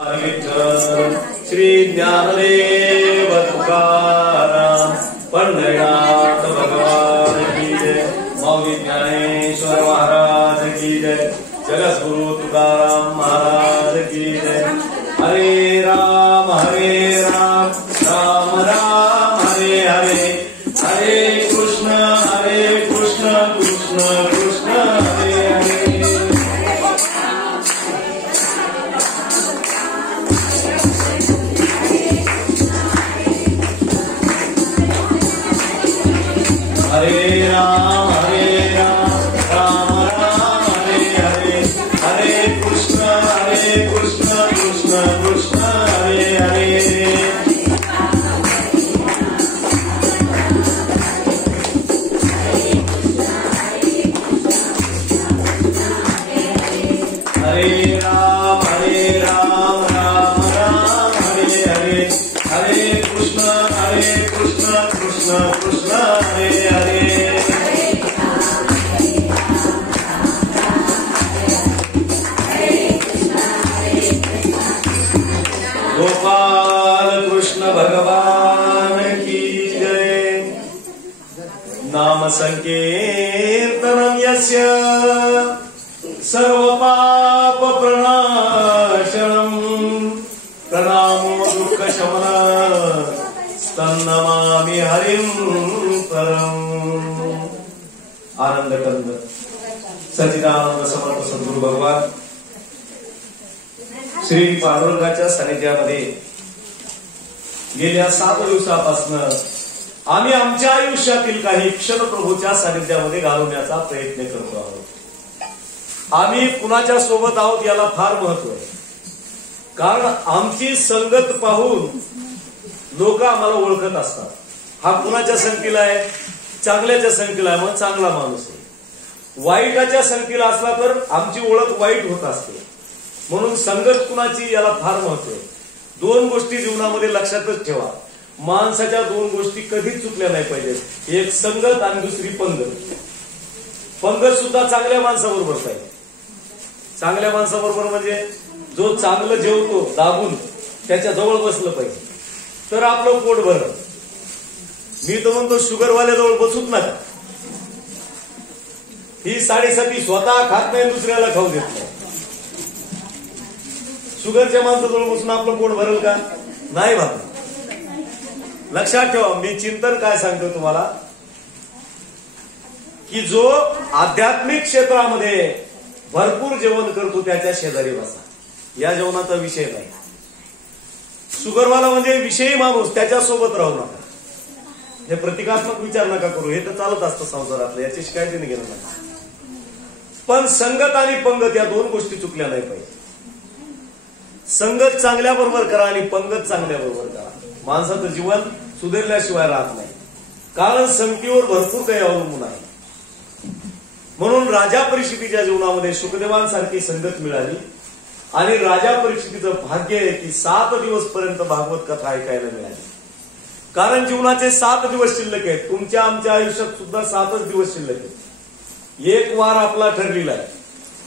श्री ज्ञानदेव तुकाराम पंढरीनाथ भगवान की जय। मौली ज्ञानेश्वर महाराज की जय। जगद्गुरु तुकाराम महाराज की जय। हरे राम राम राम हरे हरे, हरे कृष्ण कृष्ण कृष्ण हरे हरे। हरे राम राम राम हरे हरे, हरे कृष्ण कृष्ण कृष्ण हरे हरे। हरे राम राम राम हरे हरे, हरे कृष्ण कृष्ण कृष्ण हरे हरे। गोपाल कृष्ण भगवान की जय। नाम संकीर्तनम यस्य सर्व पाप प्रणाशनम, प्रणामो दुःख शमन तन्नमामि हरिं परम। आनंद कंद सच्चिदानंद समर्थ सद्गुरु भगवान श्री पांडुरंगाच्या सानिध्यामध्ये गेल्या 7 दिवसापासून आम्ही आमच्या आयुष्यातील काही क्षण प्रभूच्या सानिध्यामध्ये घालवण्याचा प्रयत्न करतो आहोत। आम्ही कुणाच्या सोबत आहोत याला फार महत्व आहे, कारण आमची संगत पाहून लोक आम्हाला ओळखत असतात। हा कुणाच्या संगतीला आहे? चांगल्याच्या संगतीला आहे, मग चांगला माणूस आहे। वाईटाच्या संगतीला असला तर आमची ओळख वाईट होत असते। म्हणून संगत कुणाची याला फार महत्व आहे। 2 गोष्टी जीवनामध्ये लक्षातच ठेवा, माणसाच्या 2 गोष्टी कधीच चुकल्या नाही पाहिजेत, एक संगत आणि दुसरी पंगत। पंगत सुद्धा चांगल्या माणसाबरोबर पाहिजे। चांगल्या माणसाबरोबर म्हणजे जो चांगलं जेवतो दाबून त्याच्या जवळ बसलं पाहिजे, तर आपलं पोट भरलं। मी तर म्हणतो शुगरवाल्या जवळ बसूच नका। ही साडेसाती स्वतः खात नाही, दुसऱ्याला खाऊ देत नाही। शुगरच्या माणसाजवळ बसून आपलं पोट भरेल का? नाही भाऊ। लक्षात ठेवा, मी चिंतन काय सांगतो तुम्हाला, की जो आध्यात्मिक क्षेत्रामध्ये भरपूर जेवण करतो त्याच्या शेजारी बसा। या जेवणाचा विषय नाही। शुगरवाला म्हणजे विषयी माणूस, त्याच्यासोबत राहू नका। हे प्रतिकात्मक विचार नका करू, हे तर चालत असतं संसारातलं, याची शिकायची नाही गेलं नका। पण संगत आणि पंगत या 2 गोष्टी चुकल्या नाही पाहिजे। संगत चांगल्या बरोबर करा आणि पंगत चांगल्या बरोबर करा। माणसाचं जीवन सुधारल्याशिवाय राहत नाही, कारण संगतीवर भरपूर काही अवलंबून आहे। म्हणून राजा परीक्षितीच्या जीवनामध्ये शुकदेवांसारखी संगत मिळाली आणि राजा परीक्षितीचं भाग्य आहे की 7 दिवस पर्यंत भागवत कथा ऐकायला मिळाली। कारण जीवनाचे 7 दिवस शिल्लक आहेत। तुमच्या आमच्या आयुष्यात सुद्धा 7च दिवस शिल्लक आहेत। एक वार आपला ठरलेला आहे,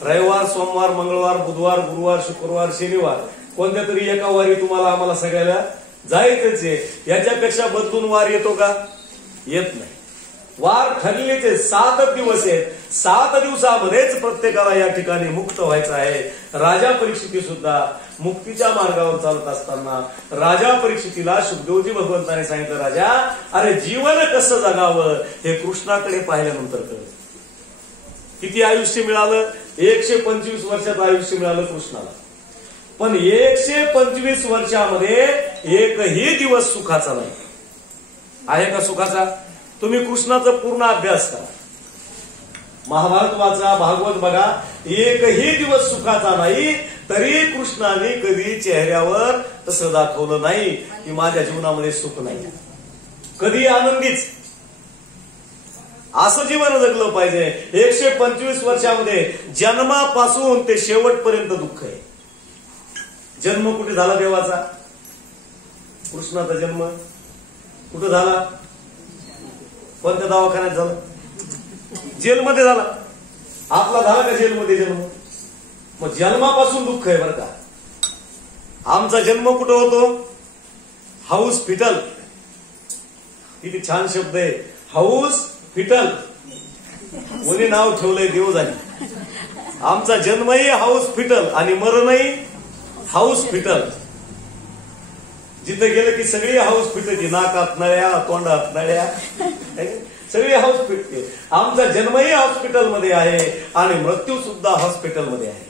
रविवार, सोमवार, मंगळवार, बुधवार, गुरुवार, शुक्रवार, शनिवार, कोणत्या तरी एका वारी तुम्हाला आम्हाला सगळ्याला जायचंच आहे। याच्यापेक्षा बदलून वार येतो का? येत नाही। वार ठरलेचे 7 दिवस आहेत। 7 दिवसामध्येच प्रत्येकाला या ठिकाणी मुक्त व्हायचं आहे। राजा परीक्षिती सुद्धा मुक्तीच्या मार्गावर चालत असताना राजा परीक्षितीला शुकदेवजी भगवंताने सांगितलं, राजा अरे जीवन कसं जगावं हे कृष्णाकडे पाहिल्यानंतर कळलं। किती आयुष्य मिळालं? 125 वर्षाचं आयुष्य मिळालं कृष्णाला। पण 125 वर्षामध्ये एकही दिवस सुखाचा नाही आहे का? सुखाचा? तुम्ही कृष्णाचा पूर्ण अभ्यास करा, महाभारत वाचा, भागवत बघा, एकही दिवस सुखाचा नाही। तरी कृष्णाने कधी चेहऱ्यावर तसं दाखवलं नाही की माझ्या जीवनामध्ये सुख नाही। कधी आनंदीच असं जीवन जगलं पाहिजे। 125 वर्षामध्ये जन्मापासून ते शेवटपर्यंत दुःख आहे। जन्म कुठे झाला देवाचा? कृष्णाचा जन्म कुठे झाला? कोणत्या दवाखान्यात झाला? जेलमध्ये झाला। आपला झाला का जेलमध्ये जन्म? मग जन्मापासून दुःख आहे बरं का। आमचा जन्म कुठं होतो? हाऊस फिटल. किती छान शब्द आहे, हाऊस फिटल. कोणी नाव ठेवलंय देव जाणे. आमचा जन्मही हाऊस फिटल आणि मरणही हाऊस फिटल. जिथं गेलं की सगळी हाऊस फिटायची, नाकात नळ्या, तोंडात नळ्या, सगळी हाऊस फिटते. आमचा जन्मही हॉस्पिटलमध्ये आहे आणि मृत्यू सुद्धा हॉस्पिटलमध्ये आहे.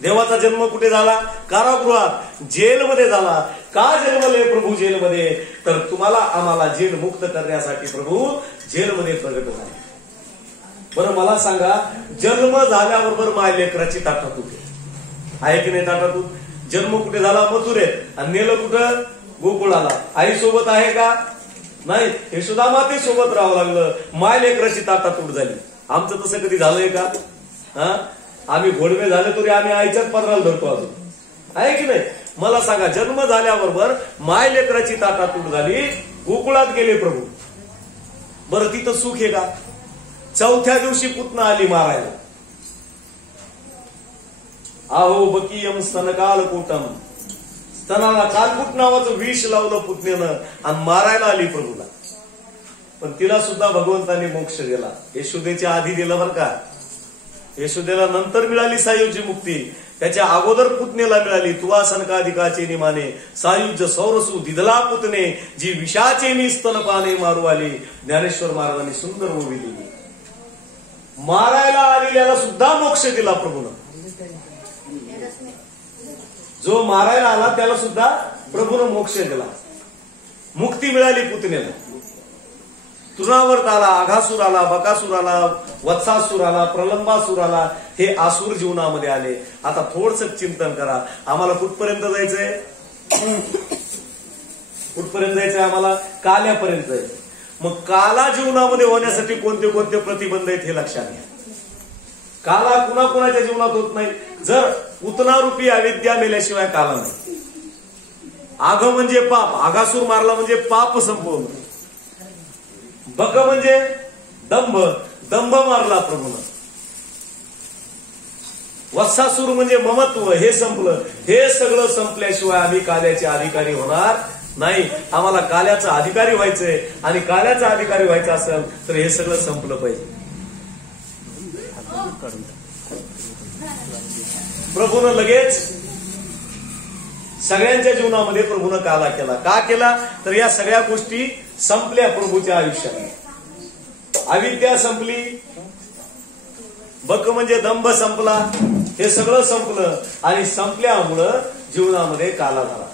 देवाचा जन्म कुठे झाला? कारागृहात, जेलमध्ये झाला. का जन्मले प्रभू जेलमध्ये? तर तुम्हाला आम्हाला जेल मुक्त करण्यासाठी प्रभू जेलमध्ये प्रगट झाले. बरं मला सांगा, जन्म झाल्याबरोबर माय लेकराची ताटातूट आहे की नाही? ताटातूट. जन्म कुठे झाला? मथुरेत. आणि नेलं कुठं? गोकुळाला. आई सोबत आहे का? नाही. यशोदा माते सोबत राहावं लागलं. माय लेकराची ताटातूट झाली. आमचं तसं कधी झालंय का? हा, आम्ही घोडवे झाले तरी आम्ही आईच्याच पदराला धरतो अजून, आहे की नाही? मला सांगा, जन्म झाल्याबरोबर माय लेकराची ताटातूट झाली, गोकुळात गेले प्रभू. बरं तिथं सुख आहे का? चौथ्या दिवशी पुतना आली मारायला. आहो बकीयम स्तनकाल कुटम. स्तनाला कालकूट नावाचं विष लावलं पुतण्यानं आणि मारायला आली प्रभूला. पण तिला सुद्धा भगवंतांनी मोक्ष दिला. यशोदेच्या आधी दिलं बरं का. यशोदेला नंतर मिळाली सायुज्य मुक्ती. त्याच्या अगोदर पुतनेला मिळाली. तुवा सनकाधिकाचे निमाने सायुज्य सौरसू दिदला पुतने जी विषाचे मी स्तनपाने मारू आली. ज्ञानेश्वर महाराजांनी सुंदर ओवी लिहिली. मारायला आलेल्याला सुद्धा मोक्ष दिला प्रभूनं. जो मारायला आला त्याला सुद्धा प्रभूनं मोक्ष दिला. मुक्ती मिळाली पुतनेला. तृणावर्त आला, आघासूर आला, बकासूर आला, वत्सासूर आला, प्रलंबासूर आला. हे आसूर जीवनामध्ये आले. आता थोडस चिंतन करा, आम्हाला कुठपर्यंत जायचंय? कुठपर्यंत जायचंय आम्हाला? काल्यापर्यंत जायचंय. मग काला जीवनामध्ये होण्यासाठी कोणते कोणते प्रतिबंध आहेत हे लक्षात घ्या. काला कुणाकुणाच्या जीवनात होत नाही. जर पुतनारूपी अविद्या मेल्याशिवाय काला नाही. आघ म्हणजे पाप. आघासूर मारला म्हणजे पाप संपवलं. बक म्हणजे दंभ. दंभ मारला प्रभूनं. वत्सासूर म्हणजे ममत्व. हे संपलं. हे सगळं संपल्याशिवाय आम्ही काल्याचे अधिकारी होणार नाही. आम्हाला काल्याचा अधिकारी व्हायचंय आणि काल्याचा अधिकारी व्हायचं असेल तर हे सगळं संपलं पाहिजे. प्रभूनं लगेच सगळ्यांच्या जीवनामध्ये प्रभूनं काला केला. का केला? तर या सगळ्या गोष्टी संपल्या प्रभूच्या आयुष्यात. अविद्या संपली, बक म्हणजे दंभ संपला, हे सगळं संपलं आणि संपल्यामुळं जीवनामध्ये काला झाला.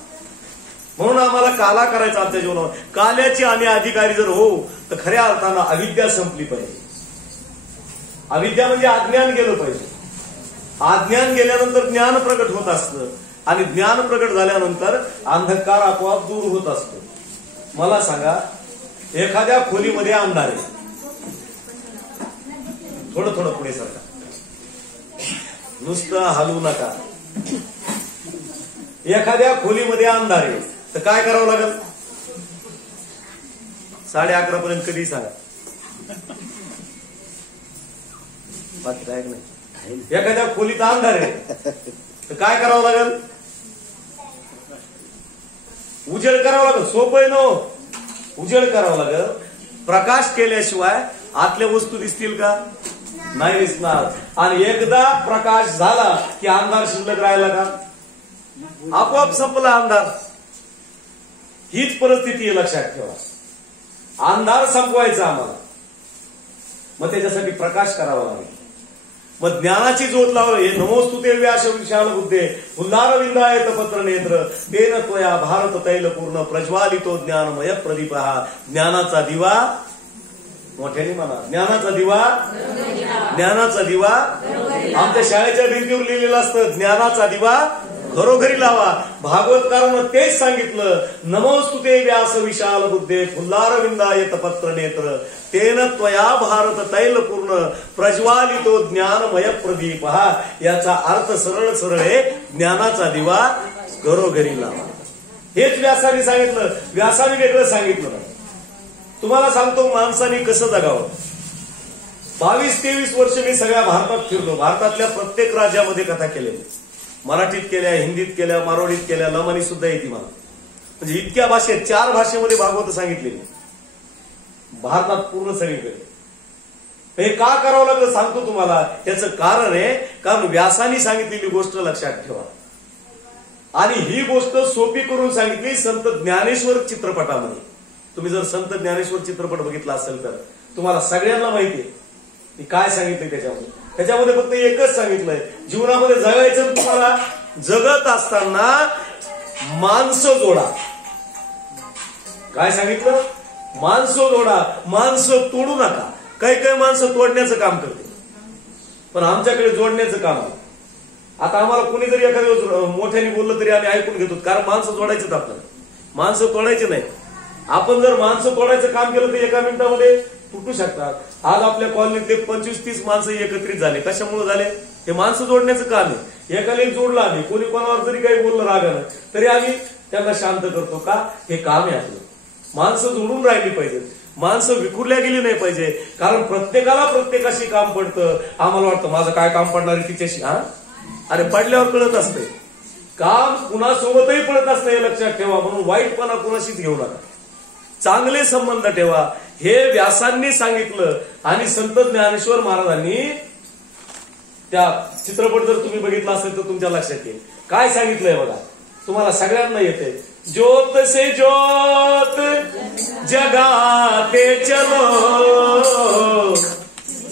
म्हणून आम्हाला काला करायचा आमच्या जीवनावर. काल्याची आम्ही अधिकारी जर हो तर खऱ्या अर्थानं अविद्या संपली पाहिजे. अविद्या म्हणजे अज्ञान गेलं पाहिजे. अज्ञान गेल्यानंतर ज्ञान प्रगट होत असतं आणि ज्ञान प्रगट झाल्यानंतर अंधकार आपोआप दूर होत असतो. मला सांगा, एखाद्या खोलीमध्ये अंधार आहे. थोडं थोडं पुढे सरका, नुसतं हलवू नका. एखाद्या खोलीमध्ये अंधार आहे तर काय करावं लागेल? 11:30 पर्यंत कधी सांगा. नाही. एखाद्या खोलीत अंधार आहे तर काय करावं लागेल? उजेड करावं लागेल. सोपं आहे नो. उजेड करावं लागेल. प्रकाश केल्याशिवाय आतल्या वस्तू दिसतील का? नाही दिसणार. आणि एकदा प्रकाश झाला की अंधार शिल्लक राहिला का? आपोआप संपला अंधार. हीच परिस्थिती लक्षात ठेवा. अंधार संपवायचा आम्हाला, मग त्याच्यासाठी प्रकाश करावा लागेल. मग ज्ञानाची ज्योत लावलं. हे नमोस्तुते व्यास विशाल बुद्धे फुल्लार विंदाय पत्र नेत्र तेन त्वया भारत तैल पूर्ण प्रज्वालितो ज्ञानमय प्रदीप. हा ज्ञानाचा दिवा मोठ्याने म्हणा. ज्ञानाचा दिवा, ज्ञानाचा दिवा. आमच्या शाळेच्या भिंतीवर लिहिलेलं असतं, ज्ञानाचा दिवा घरोघरी लावा. भागवतकारानं तेच सांगितलं. नमोस्तुते व्यास विशाल बुद्धे फुल्लार विंदाय पत्र नेत्र तेन त्वया भारत तैल पूर्ण प्रज्वालितो ज्ञानमय प्रदीप. हा याचा अर्थ सरळ सरळ आहे, ज्ञानाचा दिवा घरोघरी लावा. हेच व्यासाने सांगितलं. व्यासाने वेगळं सांगितलं नाही. तुम्हाला सांगतो माणसाने कसं जगावं. 22-23 वर्ष मी सगळ्या भारतात फिरलो. भारतातल्या प्रत्येक राज्यामध्ये कथा केलेली. मराठीत केल्या, हिंदीत केल्या, मारवाडीत केल्या, लमानी सुद्धा येते मला. म्हणजे इतक्या भाषेत 4 भाषेमध्ये भागवत सांगितलेली भारतात पूर्ण सगळीकडे. हे का करावं लागलं सांगतो तुम्हाला. याचं कारण आहे कारण व्यासानी सांगितलेली गोष्ट लक्षात ठेवा. आणि ही गोष्ट सोपी करून सांगितली संत ज्ञानेश्वर चित्रपटामध्ये. तुम्ही जर संत ज्ञानेश्वर चित्रपट बघितला असेल तर तुम्हाला सगळ्यांना माहिती आहे की काय सांगितलंय त्याच्यामध्ये. त्याच्यामध्ये फक्त एकच सांगितलंय, जीवनामध्ये जगायचं तुम्हाला जगत असताना माणसं जोडा. काय सांगितलं? माणसं जोडा, माणसं तोडू नका. काही काही माणसं तोडण्याचं काम करते, पण आमच्याकडे जोडण्याचं काम आहे. आता आम्हाला कोणी जरी एखाद्या मोठ्याने बोललं तरी आम्ही ऐकून घेतो, कारण माणसं जोडायचं आपल्याला, माणसं तोडायचे नाही. आपण जर माणसं तोडायचं काम केलं तर एका मिनिटामध्ये तुटू शकतात. आज आपल्या कॉलनीतले 25-30 माणसं एकत्रित झाले. कशामुळे झाले? हे माणसं जोडण्याचं काम आहे. एकाला एक जोडलं आम्ही, कोणी कोणावर जरी काही बोललं रागानं तरी आम्ही त्यांना शांत करतो. का? हे काम आहे आपलं. माणसं जोडून राहिली पाहिजेत, माणसं विखुरल्या गेली नाही पाहिजे. कारण प्रत्येकाला प्रत्येकाशी काम पडतं. आम्हाला वाटतं माझं काय काम पडणार आहे तिच्याशी. अरे पडल्यावर कळत असते, काम कुणासोबतही पडत असतं हे लक्षात ठेवा. म्हणून वाईटपणा कुणाशीच घेऊ नका, चांगले संबंध ठेवा. हे व्यासांनी सांगितलं. आणि संत ज्ञानेश्वर महाराजांनी त्या चित्रपट जर तुम्ही बघितला असेल तर तुमच्या लक्षात येईल काय सांगितलंय बघा. तुम्हाला सगळ्यांना येते. ज्योत से ज्योत जगाते चलो,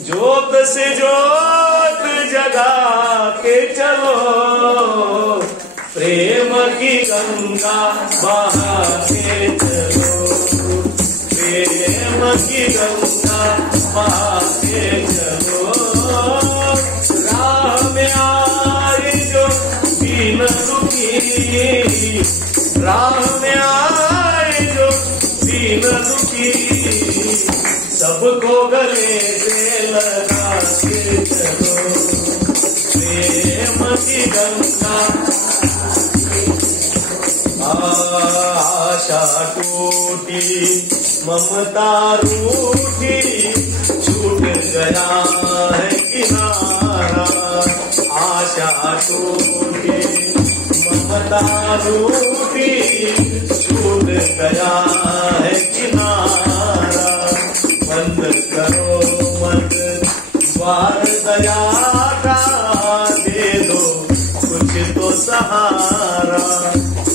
ज्योत से ज्योत जगाते चलो, प्रेम की गंगा बहाते चलो, प्रेम की गंगा बहाते चलो, राह में आए जो दीन दुखी, राह में आए जो दीन दुखी, सबको गले से लगा के चलो, प्रेम की गंगा. आशा टूटी ममता रूठी, छूट गया है किनारा, आशा टूटी ममता रूठी, छूट गया है किनारा, बंद करो मत द्वार दया का, दे दो कुछ तो सहारा,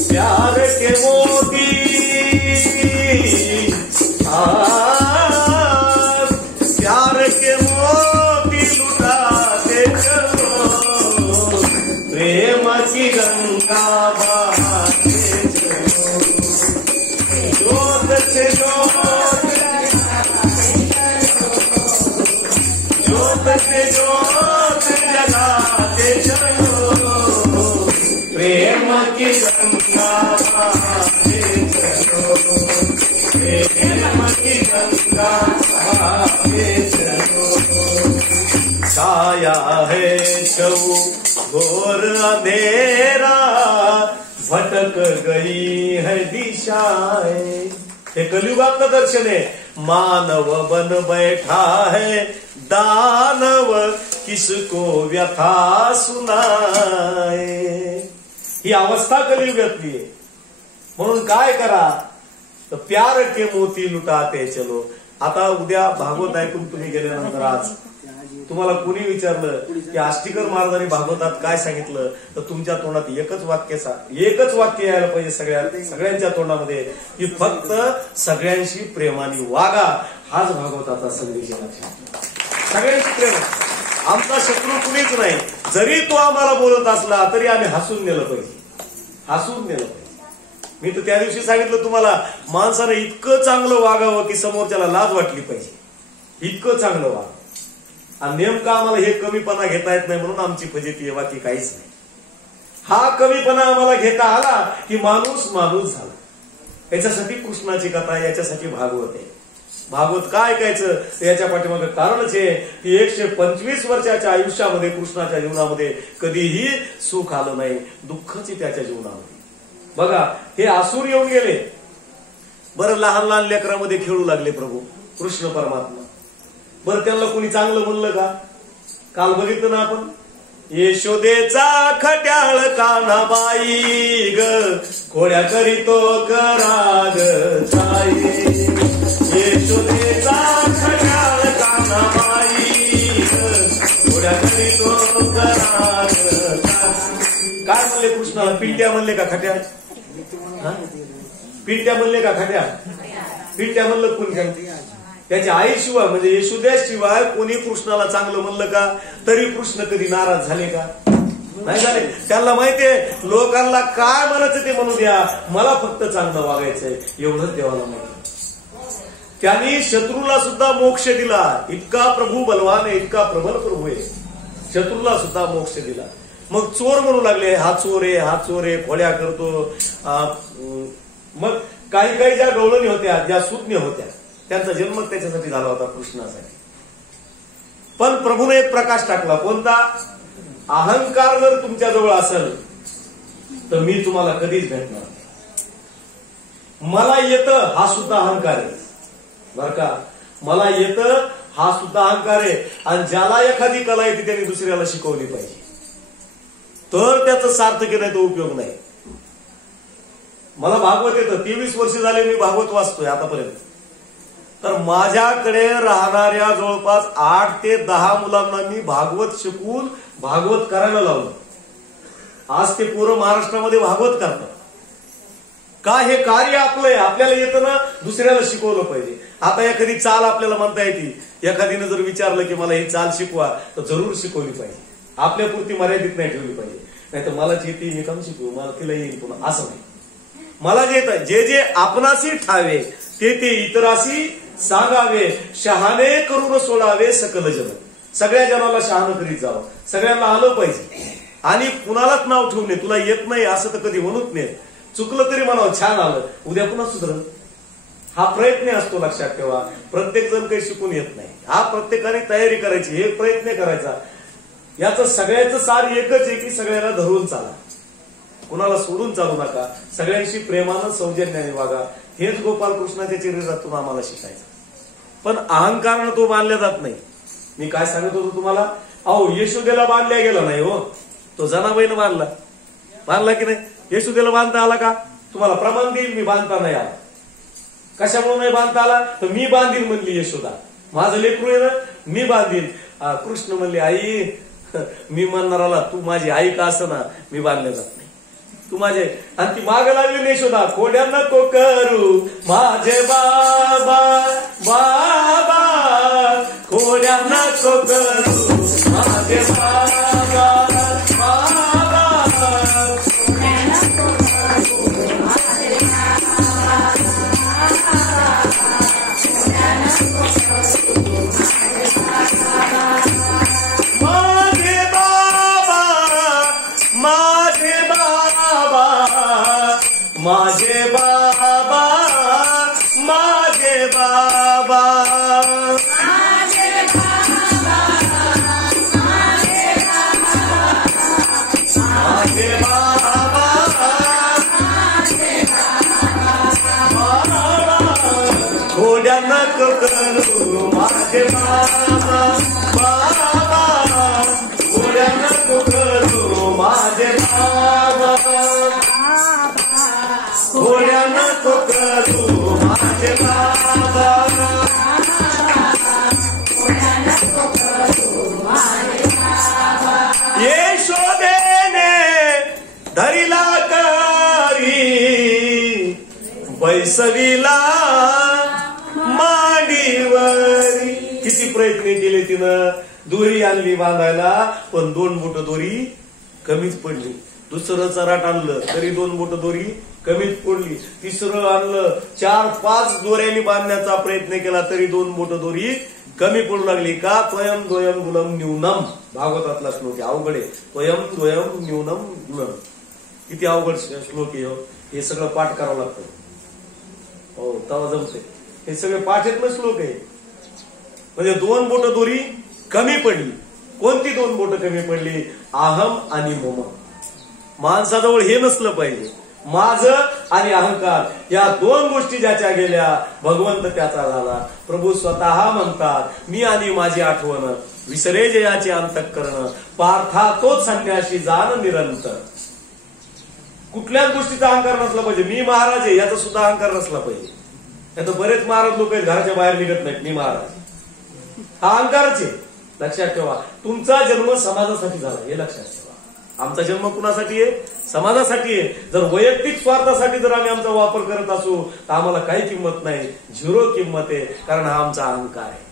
प्यार के मोती प्यार के मोती लुटाते चलो, प्रेम की गंगा बहाते चलो, ज्योत से ज्योत, ज्योत से ज्योत जगाते चलो, प्रेम की गंगा बहाते चलो, प्रेम की गंगा बहाते चलो. छाया है घोर अंधेरा, भटक गई है दिशाएं. हे कलियुगातलं दर्शन आहे. मानव बन बैठा है दानव, किसको व्यथा सुनाए. ही अवस्था कलियुगातली आहे. म्हणून काय करा तर प्यार के मोती लुटाते चलो. आता उद्या भागवत ऐकून तुम्ही गेल्यानंतर आज तुम्हाला कुणी विचारलं की आष्टीकर महाराजांनी भागवतात काय सांगितलं तर तुमच्या तोंडात एकच वाक्य यायला पाहिजे सगळ्यांच्या तोंडामध्ये की फक्त सगळ्यांशी प्रेमाने वागा. हाच भागवताचा संदेश आहे. सगळ्यांशी प्रेम. आमचा शत्रू कुणीच नाही. जरी तो आम्हाला बोलत असला तरी आम्ही हसून नेलं पाहिजे, हसून नेलं पाहिजे. मी तर त्या दिवशी सांगितलं तुम्हाला, माणसाने इतकं चांगलं वागावं की समोरच्याला लाज वाटली पाहिजे. इतकं चांगलं वागावं. आणि नेमका आम्हाला हे कमीपणा घेता येत नाही म्हणून आमची फजिती आहे, बाकी काहीच नाही. हा कमीपणा आम्हाला घेता आला की माणूस माणूस झाला. याच्यासाठी कृष्णाची कथा, याच्यासाठी भागवत आहे. भागवत काय ऐकायचं याच्या पाठीमागे कारणच आहे की 125 वर्षाच्या आयुष्यामध्ये कृष्णाच्या जीवनामध्ये कधीही सुख आलं नाही, दुःखच त्याच्या जीवनामध्ये. बघा हे असुर येऊन गेले. बरं लहान लहान लेकरांमध्ये खेळू लागले प्रभू कृष्ण परमात्मा. बरं त्यांना कोणी चांगलं म्हणलं का? काल बघितलं ना आपण यशोदेचा खट्याळ कान्हाबाई ग, खोड्या करीतो कराग ताई. यशोदेचा खट्याळ कान्हाबाई ग, खोड्या करीतो कराग ताई. काय म्हणले कृष्णाला? पिंट्या म्हणले का खट्याळ? पिंट्या म्हणले का खट्याळ? पिंट्या म्हणलं कोण? त्याच्या आईशिवाय म्हणजे यशोदेशिवाय कोणी कृष्णाला चांगलं म्हणलं का? तरी कृष्ण कधी नाराज झाले का? नाही झाले. त्यांना माहितीये लोकांना काय म्हणायचं ते म्हणू द्या, मला फक्त चांगलं वागायचंय एवढंच देवाला माहिती. त्यांनी शत्रूला सुद्धा मोक्ष दिला. इतका प्रभू बलवान आहे, इतका प्रबल प्रभू आहे, शत्रूला सुद्धा मोक्ष दिला. मग चोर म्हणू लागले, हा चोर आहे, हा चोर आहे, खोड्या करतो. मग काही काही ज्या गवळणी होत्या, ज्या सुज्ञ होत्या, त्यांचा जन्म त्याच्यासाठी झाला होता, कृष्णासाठी. पण प्रभूने एक प्रकाश टाकला. कोणता? अहंकार जर तुमच्याजवळ असेल तर मी तुम्हाला कधीच भेटणार नाही. मला येतं हा सुद्धा अहंकार आहे बर का. मला येतं हा सुद्धा अहंकार आहे. आणि ज्याला एखादी कला येते त्याने दुसऱ्याला शिकवली पाहिजे, तर त्याचं सार्थक नाही तो उपयोग नाही. मला भागवत येतं, 23 वर्ष झाले मी भागवत वाचतोय आतापर्यंत. तर माझ्याकडे राहणाऱ्या जवळपास 8 ते 10 मुलांना मी भागवत शिकवून भागवत करायला लावलं. आज ते पूर्ण महाराष्ट्रामध्ये भागवत करतात. का? हे कार्य आपलं आहे, आपल्याला येतं ना, दुसऱ्याला शिकवलं पाहिजे. आता एखादी चाल आपल्याला म्हणता येते, एखादीनं जर विचारलं की मला ही चाल शिकवा, तर जरूर शिकवली पाहिजे. आपल्यापुरती मर्यादित नाही ठेवली पाहिजे. नाही तर मलाच येते मी काम शिकवू, मला तिला येईल पुन्हा, असं नाही. मला जे येतं, जे जे आपणाशी ठावे ते ते इतराशी सांगावे, शहाणे करून सोडावे सकल जन. सगळ्या जनाला शहाणं करीत जावं, सगळ्यांना आलं पाहिजे. आणि कुणालाच नाव ठेवू नये, तुला येत नाही असं तर कधी म्हणूच नाही. चुकलं तरी म्हणावं छान आलं, उद्या पुन्हा सुधरल. हा प्रयत्न असतो, लक्षात ठेवा. प्रत्येक जण काही शिकून येत नाही. हा प्रत्येकाने तयारी करायची, हे प्रयत्न करायचा. याचं सगळ्याचं सार एकच आहे की सगळ्यांना धरून चाला, कुणाला सोडून चालू नका, सगळ्यांशी प्रेमानं सौजन्याने वागा. हेच गोपाल कृष्णाच्या चरित्रातून आम्हाला शिकायचं. पण अहंकारानं तो बांधला जात नाही. मी काय सांगत होतो तुम्हाला? अहो, यशोदेला बांधल्या गेला नाही हो, तो जनाबाईनं बांधला. बांधला की नाही? यशोदेला बांधता आला का? तुम्हाला प्रमाण देईल, मी बांधता नाही आला. कशामुळे नाही बांधता आला? तर मी बांधीन म्हणली यशोदा. माझं लेकरू आहे ना, मी बांधीन. कृष्ण म्हणले, आई मी म्हणणाराला तू माझी आई का असं ना, मी बांधल्या जात नाही, तू माझे. आणि ती माग लागली यशोदा, खोड्या नको करू माझे बाबा बाबा, खोड्या नको करू माझे बाबा बाबा. माझे बाबा माझे बाबा माझे बाबा माझे बाबा खोड्या नको करू माझे बाबा बाबा, खोड्या नको करू माझे बाबा, खोड्या नको करू माझे बाबा. यशोदेने धरिला करी बैसविला मांडीवरी. किती प्रयत्न केले तिनं, दोरी आणली बांधायला, पण 2 बोट दोरी कमीच पडली. दुसरं चराट आणलं तरी 2 बोट दोरी कमीच पडली. तिसरं आणलं, 4-5 दोऱ्यांनी बांधण्याचा प्रयत्न केला तरी 2 बोट दोरी कमी पडू लागली. का? त्वयं द्वयं गुणम न्यूनम, भागवतातला श्लोक आहे, अवघड आहे. त्वयं द्वयं न्यूनम गुणम, किती अवघड श्लोक आहे. हे सगळं पाठ करावं लागतं. हो, तेव्हा जमते. हे सगळे पाठेतलं श्लोक आहे. म्हणजे 2 बोट दोरी कमी पडली. कोणती 2 बोट कमी पडली? अहम आणि मम. माणसाजवळ हे नसलं पाहिजे, माझं आणि अहंकार. या 2 गोष्टी ज्याच्या गेल्या, भगवंत त्याचा झाला. प्रभू स्वतः म्हणतात, मी आणि माझी आठवण विसरे जयाचे अंतःकरण, पार्था तोच संन्याशी जाण निरंतर. कुठल्याच गोष्टीचा अहंकार नसला पाहिजे. मी महाराज आहे याचा सुद्धा अहंकार नसला पाहिजे. आता बरेच महाराज लोक आहेत घराच्या बाहेर निघत नाहीत, मी महाराज, हा अहंकारच आहे. लक्षात ठेवा, तुमचा जन्म समाजासाठी झाला हे लक्षात ठेवा. आमचा जन्म कुणासाठी आहे? समाजासाठी आहे. जर वैयक्तिक स्वार्थासाठी जर आम्ही आमचा वापर करत असू तर आम्हाला काही किंमत नाही, झिरो किंमत आहे. कारण हा आमचा अहंकार आहे.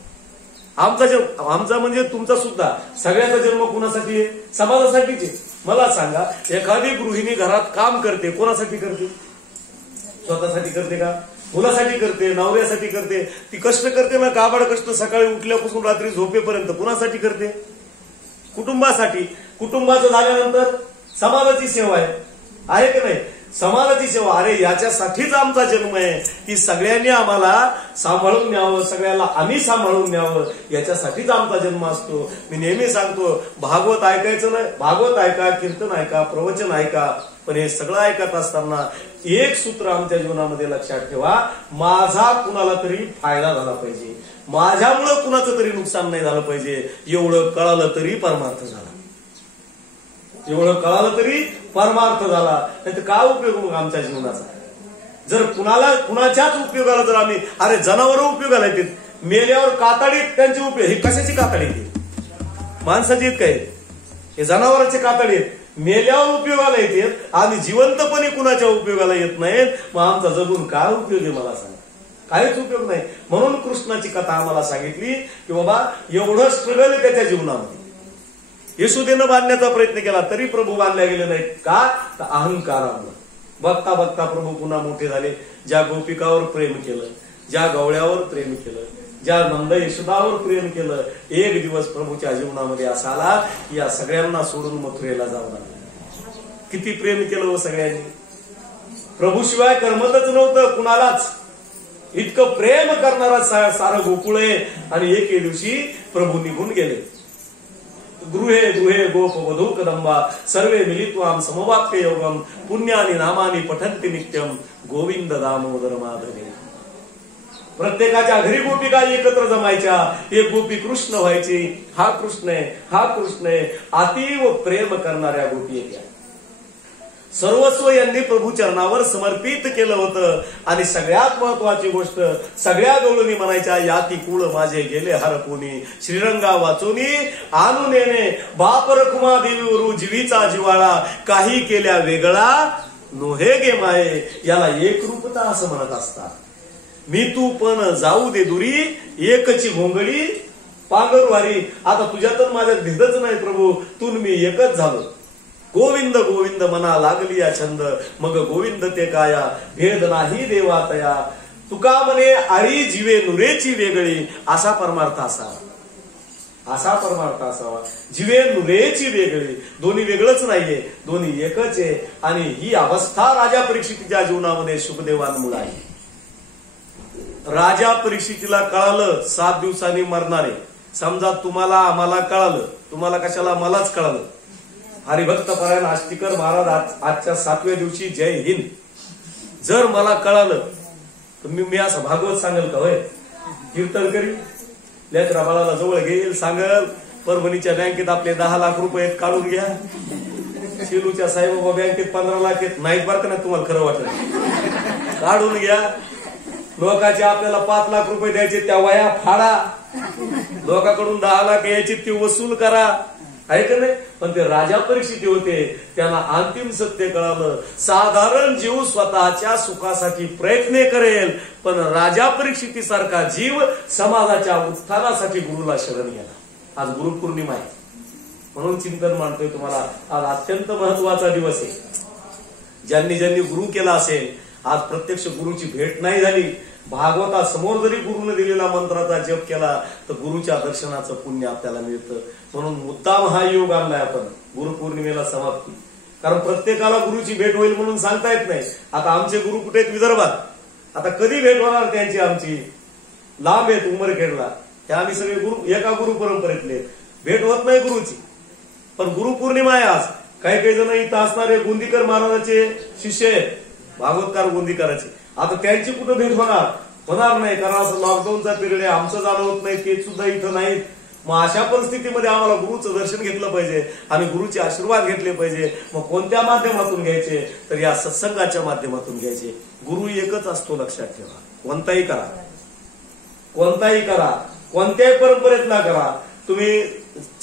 आमचा म्हणजे तुमचा सुद्धा सगळ्याचा जन्म कुणासाठी आहे? समाजासाठीच आहे. मला सांगा, एखादी गृहिणी घरात काम करते, कोणासाठी करते? स्वतःसाठी करते का? मुलासाठी करते, नवऱ्यासाठी करते. ती कष्ट करते ना, काबाड कष्ट, सकाळी उठल्यापासून रात्री झोपेपर्यंत. कुणासाठी करते? कुटुंबासाठी. कुटुंबाचं झाल्यानंतर समाजाची सेवा आहे की नाही? समाजाची सेवा. अरे याच्यासाठीच आमचा जन्म आहे की सगळ्यांनी आम्हाला सांभाळून न्यावं, सगळ्याला आम्ही सांभाळून न्यावं, याच्यासाठीच आमचा जन्म असतो. मी नेहमी सांगतो, भागवत ऐकायचं नाही, भागवत ऐका, कीर्तन ऐका, प्रवचन ऐका, पण हे सगळं ऐकत असताना एक सूत्र आमच्या जीवनामध्ये लक्षात ठेवा, माझा कुणाला तरी फायदा झाला पाहिजे, माझ्यामुळं कुणाचं तरी नुकसान नाही झालं पाहिजे. एवढं कळालं तरी परमार्थ झाला. एवढं कळालं तरी परमार्थ झाला. नाही तर काय उपयोग मग आमच्या जीवनाचा? जर कुणाच्याच उपयोगाला जर आम्ही, अरे जनावर उपयोगाला येतील, मेल्यावर कातडीत त्यांचे उपयोग. हे कशाची कातडी येते? माणसाची आहेत काय? हे जनावरांचे कातडी आहेत. मेल्यावर उपयोगाला येतात आणि जिवंतपणे कुणाच्या उपयोगाला येत नाहीत. मग आमचा जगून काय उपयोग आहे मला सांगा? काहीच उपयोग नाही. म्हणून कृष्णाची कथा आम्हाला सांगितली की बाबा एवढं स्ट्रगल आहे त्याच्या जीवनामध्ये. येशुदेनं बांधण्याचा प्रयत्न केला तरी प्रभू बांधल्या गेले नाहीत. का? तर अहंकारामुळे. बघता बघता प्रभू पुन्हा मोठे झाले. ज्या गोपिकावर प्रेम केलं, ज्या गवळ्यावर प्रेम केलं, ज्या नंद यशोदावर प्रेम केलं, एक दिवस प्रभूच्या जीवनामध्ये असा आला की या सगळ्यांना सोडून मथुरेला जाऊ लागला. किती प्रेम केलं हो सगळ्यांनी. प्रभूशिवाय करमतच नव्हतं कुणालाच. इतकं प्रेम करणारा सारं गोकुळ आहे. आणि एके दिवशी प्रभू निघून गेले. गृहे गृहे गोप वधू कदंबा सर्वे मिलित्वाम समवाप्य योगम पुण्यानी नामानी पठन्ति नित्यम गोविंद दामोदर माधवे. प्रत्येकाच्या घरी गोपिका एकत्र जमायच्या. एक गोपी कृष्ण व्हायची. हा कृष्ण आहे, हा कृष्ण आहे. अतीव प्रेम करणाऱ्या गोपी आहेत. सर्वस्व यांनी प्रभू चरणावर समर्पित केलं होतं. आणि सगळ्यात महत्वाची गोष्ट, सगळ्या गवळणी म्हणायच्या, याती कुळ माझे गेले हरपुनी, श्रीरंगा वाचुनी आणून येणे, बाप रखुमा देवीवरू जीवीचा जिवाळा, काही केल्या वेगळा नोहे गे माये. याला एक रूपता असं म्हणत असतात. मी तू पण जाऊ दे दुरी, एकची घोंगडी पांगरवारी. आता तुझ्यातून माझ्यात भेदच नाही प्रभू, तून मी एकच झालो. गोविंद गोविंद मना लागली या छंद, मग गोविंद ते काया, भेद नाही देवातया. तुका म्हणे आळी जीवे नुरेची वेगळी, असा परमार्थ असावा. असा परमार्थ असावा. जीवे नुरेची वेगळी. दोन्ही वेगळंच नाहीये, दोन्ही एकच आहे. आणि ही अवस्था राजा परीक्षितीच्या जीवनामध्ये शुभदेवांमुळे आहे. राजा परीक्षितीला कळालं 7 दिवसांनी मरणारे. समजा तुम्हाला आम्हाला कळालं, तुम्हाला कशाला? मलाच कळालं. हरिभक्त परायण आष्टीकर महाराज आजच्या 7व्या दिवशी जय हिंद. जर मला कळालं तर मी असं भागवत सांगेल का? होय, कीर्तन करी, लेकरा बाळाला जवळ घेईल, सांगल परभणीच्या बँकेत आपले 10 लाख रुपये काढून घ्या, शेलूच्या साईबाबा बँकेत 15 लाख आहेत, नाहीत बरं का? नाही तुम्हाला खरं वाटलं, काढून घ्या. लोकांचे आपल्याला 5 लाख रुपये द्यायचे, त्या वया फाडा. लोकांकडून 10 लाख यायची ती वसूल करा, आहे का नाही? पण ते राजा परीक्षिती होते, त्यांना अंतिम सत्य कळालं. साधारण जीव स्वतःच्या सुखासाठी प्रयत्न करेल, पण राजा परीक्षितीसारखा जीव समाजाच्या उत्थानासाठी गुरुला शरण गेला. आज गुरुपौर्णिमा आहे म्हणून चिंतन मांडतोय तुम्हाला. आज अत्यंत महत्वाचा दिवस आहे. ज्यांनी ज्यांनी गुरु केला असेल, आज प्रत्यक्ष गुरुची भेट नाही झाली, भागवतासमोर जरी गुरुने दिलेला मंत्राचा जप केला तर गुरुच्या दर्शनाचं पुण्य आपल्याला मिळतं. म्हणून मुद्दाम हा योग आणलाय आपण गुरुपौर्णिमेला समाप्ती. कारण प्रत्येकाला गुरुची भेट होईल म्हणून सांगता येत नाही. आता आमचे गुरु कुठे आहेत? विदर्भात. आता कधी भेट होणार त्यांची? आमची लांब आहेत, उमरखेडला. हे आम्ही सगळे गुरु एका गुरु परंपरेतले. भेट होत नाही गुरुची. पण गुरुपौर्णिमा आहे आज. काही काही जण इथं असणारे गोंदीकर महाराजाचे शिष्य आहेत, भागवतकार गोंदीकराचे. आता त्यांची कुठं भेट होणार? होणार नाही. कारण असं लॉकडाऊनचा पिरियड आहे, आमचं जाणं होत नाही, ते सुद्धा इथं नाहीत. मग अशा परिस्थितीमध्ये आम्हाला गुरुचं दर्शन घेतलं पाहिजे आणि गुरुचे आशीर्वाद घेतले पाहिजे. मग कोणत्या माध्यमातून घ्यायचे? तर या सत्संगाच्या माध्यमातून घ्यायचे. गुरु एकच असतो, लक्षात ठेवा. कोणताही करा, कोणताही करा, कोणत्याही परंपरेतला करा. तुम्ही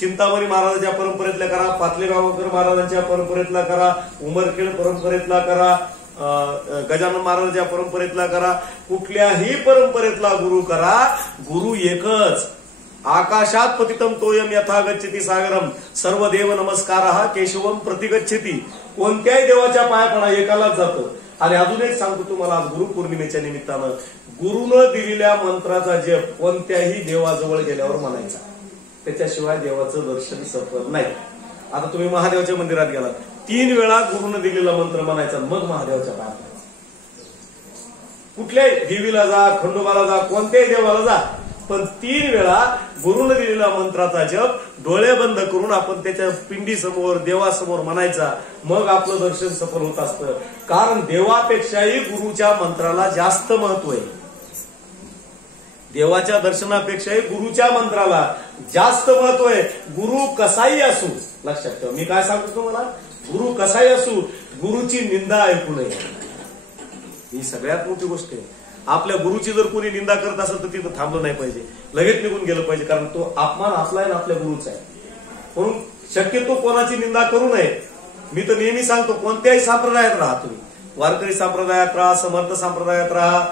चिंतामणी महाराजांच्या परंपरेतला करा, पातलेगावकर महाराजांच्या परंपरेतला करा, उमरखेड परंपरेतला करा, गजानन महाराजांच्या परंपरेतला करा, कुठल्याही परंपरेतला गुरु करा. गुरु एकच. आकाशात पतितम तोयम यथा गच्छति सागरम सर्व देव नमस्कारः केशवम प्रतिगच्छति. कोणत्याही देवाच्या पाया पडा, एकालाच जातं. आणि अजून एक सांगतो तुम्हाला, आज गुरुपौर्णिमेच्या निमित्तानं गुरुनं दिलेल्या मंत्राचा जप कोणत्याही देवाजवळ गेल्यावर म्हणायचा. त्याच्याशिवाय देवाचं दर्शन सफल नाही. आता तुम्ही महादेवाच्या मंदिरात गेलात, 3 वेळा गुरुनं दिलेला मंत्र म्हणायचा, मग महादेवाच्या पाया पडायचा. कुठल्याही देवीला जा, खंडोबाला जा, कोणत्याही देवाला जा, पण 3 वेळा गुरुनं दिलेला मंत्राचा जप डोळे बंद करून आपण त्याच्या पिंडीसमोर, देवासमोर म्हणायचा. मग आपलं दर्शन सफल होत असतं. कारण देवापेक्षाही गुरुच्या मंत्राला जास्त महत्व आहे. देवाच्या दर्शनापेक्षाही गुरुच्या मंत्राला जास्त महत्व आहे. गुरु कसाही असू, लक्षात ठेवा, मी काय सांगतो तुम्हाला, गुरु कसाही असू, गुरुची निंदा ऐकू नये. ही सगळ्यात मोठी गोष्ट आहे. आपल्या गुरुची जर कोणी निंदा करत असेल तर तिथं थांबलं नाही पाहिजे, लगेच निघून गेलं पाहिजे. कारण तो अपमान आपला आहे ना, आपल्या गुरुचा आहे. म्हणून शक्यतो कोणाची निंदा करू नये. मी तर नेहमी सांगतो, कोणत्याही संप्रदायात राहा तुम्ही, वारकरी संप्रदायात राहा, समर्थ संप्रदायात राहा,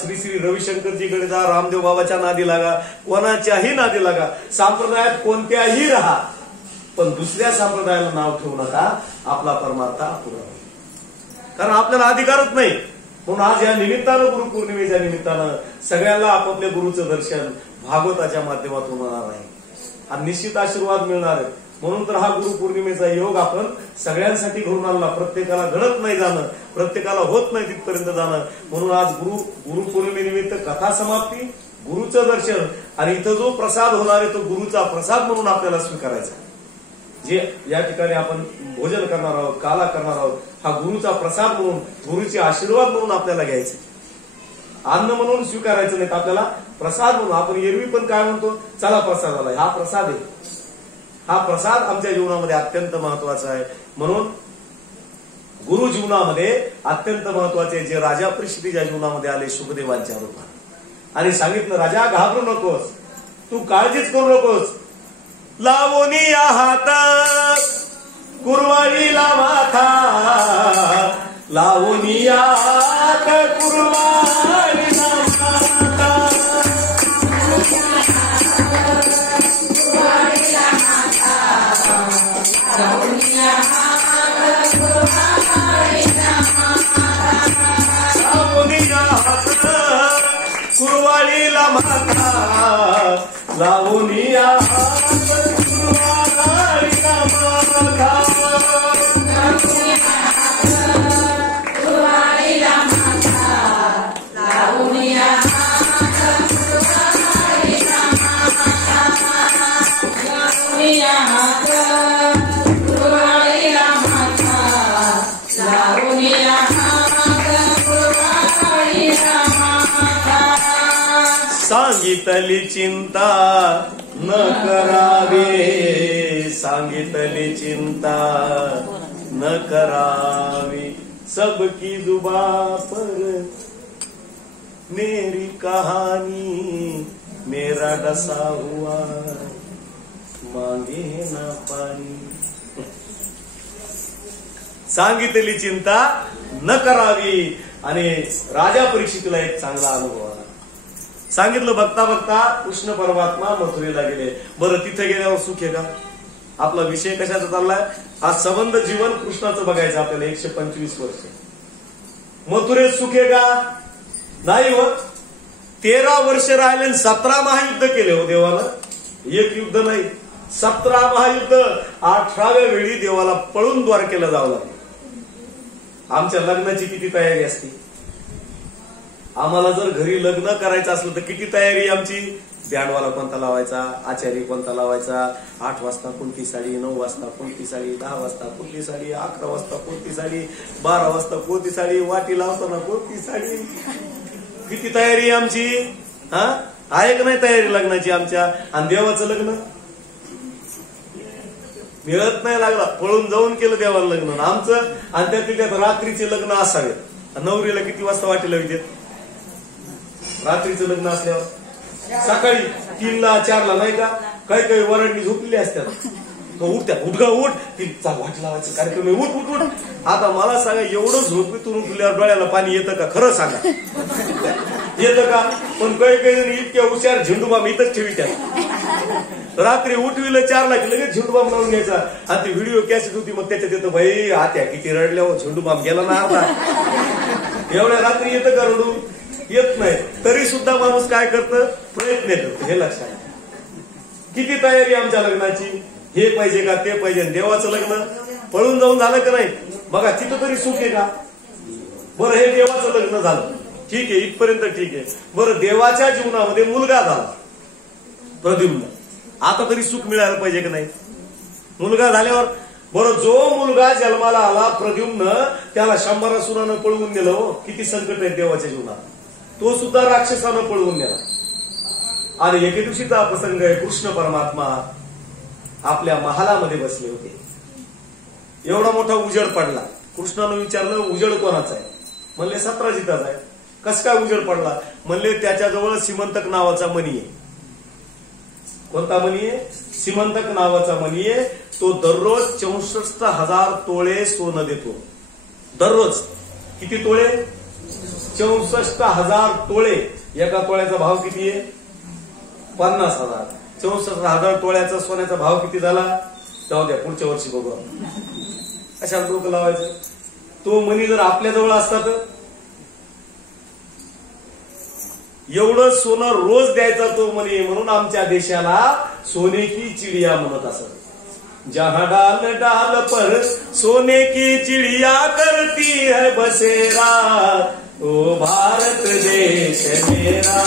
श्री श्री रविशंकरजीकडे जा, रामदेव बाबाच्या नादी लागा, कोणाच्याही नादी लागा, संप्रदायात कोणत्याही राहा, पण दुसऱ्या संप्रदायाला नाव ठेवू नका. आपला परमार्थ अपुरा होईल. कारण आपल्याला अधिकारच नाही. म्हणून आज या निमित्तानं, गुरुपौर्णिमेच्या निमित्तानं सगळ्यांना आपापल्या गुरुचं दर्शन भागवताच्या माध्यमातून होणार आहे आणि निश्चित आशीर्वाद मिळणार आहे. म्हणून तर हा गुरुपौर्णिमेचा योग आपण सगळ्यांसाठी घडून आणला. प्रत्येकाला घडत नाही जाणं, प्रत्येकाला होत नाही तिथपर्यंत जाणं. म्हणून आज गुरुपौर्णिमेनिमित्त कथा समाप्ती, गुरुचं दर्शन आणि इथं जो प्रसाद होणार आहे तो गुरुचा प्रसाद म्हणून आपल्याला स्वीकारायचा. जे या ठिकाणी आपण भोजन करणार आहोत, काला करणार आहोत, हा गुरुचा प्रसाद म्हणून, गुरुचे आशीर्वाद म्हणून आपल्याला घ्यायचे. अन्न म्हणून स्वीकारायचं नाही, आपल्याला प्रसाद म्हणून. आपण एरवी पण काय म्हणतो, चला प्रसादाला, हा प्रसाद आहे. हा प्रसाद आमच्या जीवनामध्ये अत्यंत महत्वाचा आहे. म्हणून गुरु जीवनामध्ये अत्यंत महत्वाचे, जे राजा परिस्थितीच्या जीवनामध्ये आले शुभदेवांच्या रूपात आणि सांगितलं, राजा घाबरू नकोस, तू काळजीच करू नकोस, लावोनी हात कुरवाडीला माथा, लावोनी हात कुरवाडीला माथा, कुरवाडीला माथा, लावोनी हात कुरवाडीला माथा, कुरवाडीला माथा, लावोनी हात कुरवाडीला माथा, लावोनी हात कुरवाडीला माथा, लावोनी हात कुरवाडीला माथा. सांगितली चिंता न करावे, सांगितली चिंता न करावी, सबकी जुबा पर मेरी कहानी, मेरा डसा हुआ मांगे ना पाणी. सांगितली चिंता न करावी. आणि राजा परीक्षितीला एक चांगला अनुभव आला. सांगितलं, बघता बघता कृष्ण परमात्मा मथुरेला गेले. बरं, तिथे गेल्यावर सुख आहे का? आपला विषय कशाचा चाललाय? हा संबंध जीवन कृष्णाचं बघायचं आपल्याला. 125 वर्ष मथुरेत सुख आहे का? नाही होत. 13 वर्ष राहिले, 17 महायुद्ध केले हो देवाला. एक युद्ध नाही, 17 महायुद्ध. 18व्या वेळी देवाला पळून द्वारकेला जावं लागलं. आमच्या लग्नाची किती तयारी असते? आम्हाला जर घरी लग्न करायचं असलं तर किती तयारी आमची? बँडवाला कोणता लावायचा, आचारी कोणता लावायचा, 8 वाजता कोणती साडी, 9 वाजता कोणती साडी, 10 वाजता कोणती साडी, 11 वाजता कोणती साडी, 12 वाजता कोणती साडी, वाटी लावताना कोणती साडी, किती तयारी आमची. हा, आहे का नाही तयारी लग्नाची आमच्या? आणि देवाचं लग्न मिळत नाही लागला, पळून जाऊन केलं देवाला लग्न आमचं. आणि त्यात रात्रीचे लग्न असावेत. नवरीला किती वाजता वाटेल विजेत? रात्रीचं लग्न असल्यावर सकाळी 3ला 4ला नाही का? काही काही वरांनी झोपलेली असतात, उठत्या उठगा उठ तिचा वाट लावायचा कार्यक्रम आहे, उठ उठ उठ. आता मला सांगा, एवढं झोपेतून उठल्यावर डोळ्याला पाणी येतं का? खरं सांगा, येतं का? पण काही काही जण इतक्या हुशार झेंडूबाम इथंच ठेवित्यात. रात्री उठविलं 4ला की लगेच झेंडूबाम लावून घ्यायचा. आणि ती व्हिडिओ कॅसेट होती, मग त्याच्यात येतं भाई आत्या किती रडल्यावर झेंडूबाम गेला ना आता. एवढ्या रात्री येतं का रडू? येत नाही. तरी सुद्धा माणूस काय करतं? प्रयत्न करतो. हे लक्षात. किती तयारी आमच्या लग्नाची, हे पाहिजे का ते पाहिजे. देवाचं लग्न पळून जाऊन झालं का नाही? बघा तिथं तरी सुख आहे का? बरं हे देवाचं लग्न झालं, ठीक आहे, इथपर्यंत ठीक आहे. बरं देवाच्या जीवनामध्ये मुलगा झाला प्रद्युम्न, आता तरी सुख मिळायला पाहिजे का नाही? मुलगा झाल्यावर बरं जो मुलगा जन्माला आला प्रद्युम्न, त्याला 100 असुरानं पळवून नेलं. हो, किती संकट आहे देवाच्या जीवनात. तो सुद्धा राक्षसानं पळवून नेला. आणि एके दिवशीचा प्रसंग आहे, कृष्ण परमात्मा आपल्या महालामध्ये बसले होते. एवढा मोठा उजेड पडला. कृष्णानं विचारलं उजेड कोणाचा आहे? म्हणले सत्राजिताचा आहे. कसं काय उजेड पडला? म्हणले त्याच्याजवळ सिमंतक नावाचा मणी आहे. कोणता मणी आहे? सिमंतक नावाचा मणी आहे. तो दररोज 64,000 तोळे सोनं देतो. दररोज किती तोळे? 64,000 तोळे. एका तोळ्याचा भाव किती आहे? 50,000. 64,000 तोळ्याचा सोन्याचा भाव किती झाला? जाऊ द्या, पुढच्या वर्षी बघू. कशाला डोकं लावायचं? तो मनी जर आपल्याजवळ असता तर एवढं सोनं रोज द्यायचा तो मनी. म्हणून आमच्या देशाला सोने की चिडिया म्हणत असत. जहां डाल डाल पर सोने की चिड़िया करती है बसेरा, ओ भारत देश मेरा,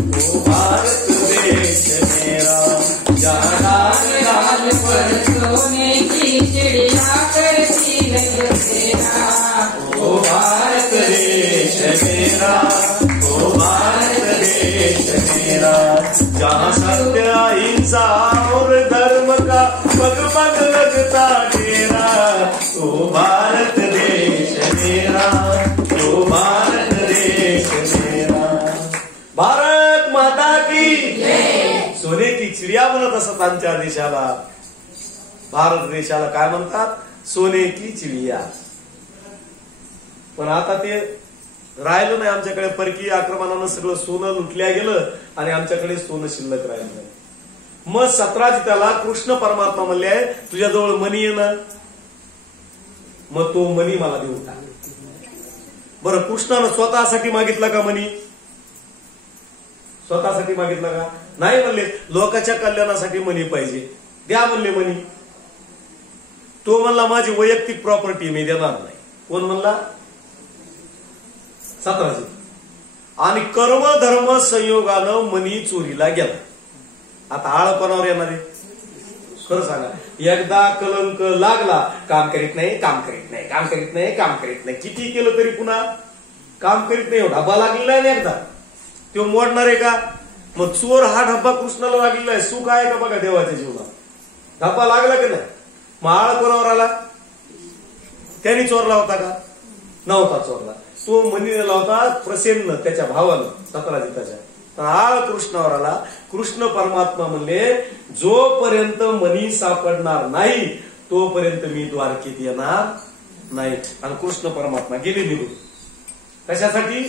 ओ भारत देश मेरा. जहां डाल डाल पर सोने की चिड़िया करती है बसेरा, ओ भारत देश मेरा, ओ भारत देश मेरा. जहां सत्य अहिंसा और धर्म का पग पग लगता डेरा, ओ भारत देश मेरा, ओ भारत देश मेरा. भारत माता की सोने की चिडिया म्हणत असत आमच्या देशाला. भारत देशाला काय म्हणतात? सोने की चिडिया. पण आता ते राहिलं नाही आमच्याकडे. परकीय आक्रमणानं सगळं सोनं लुटल्या गेलं आणि आमच्याकडे सोनं शिल्लक राहिलं नाही. मग सत्राजिताला कृष्ण परमात्मा म्हणले आहे तुझ्याजवळ मनी आहे ना, मग तो मनी मला देऊन टाक. बरं कृष्णानं स्वतःसाठी मागितला का मनी? स्वतःसाठी मागितला का? नाही म्हणले. लोकांच्या कल्याणासाठी मनी पाहिजे, द्या म्हणले मनी. तो म्हणला माझी वैयक्तिक प्रॉपर्टी मी देणार नाही. कोण म्हणला? सत्राजित. आणि कर्म धर्म संयोगानं मनी चोरीला गेला. आता आळपणावर येणार आहे. खरं सांगा, एकदा कलंक लागला, काम करीत नाही, काम करीत नाही, काम करीत नाही, काम करीत नाही. किती केलं तरी पुन्हा काम करीत नाही. ढबा लागलेला आहे एकदा, तो मोडणार आहे का? मग चोर हा ढब्बा कृष्णाला लागलेला आहे. सुख आहे का बघा देवाच्या जीवनात? ढब्बा लागला का नाही? मग आळपणावर आला, त्यांनी चोरला होता का? नव्हता चोरला. तो मनीला होता प्रसेन्न त्याच्या भावानं सत्राजिताच्या. आळ कृष्णावर आला. कृष्ण परमात्मा म्हणले जोपर्यंत मनी सापडणार नाही तोपर्यंत मी द्वारकेत येणार नाही. आणि कृष्ण परमात्मा गेले निघून. कशासाठी?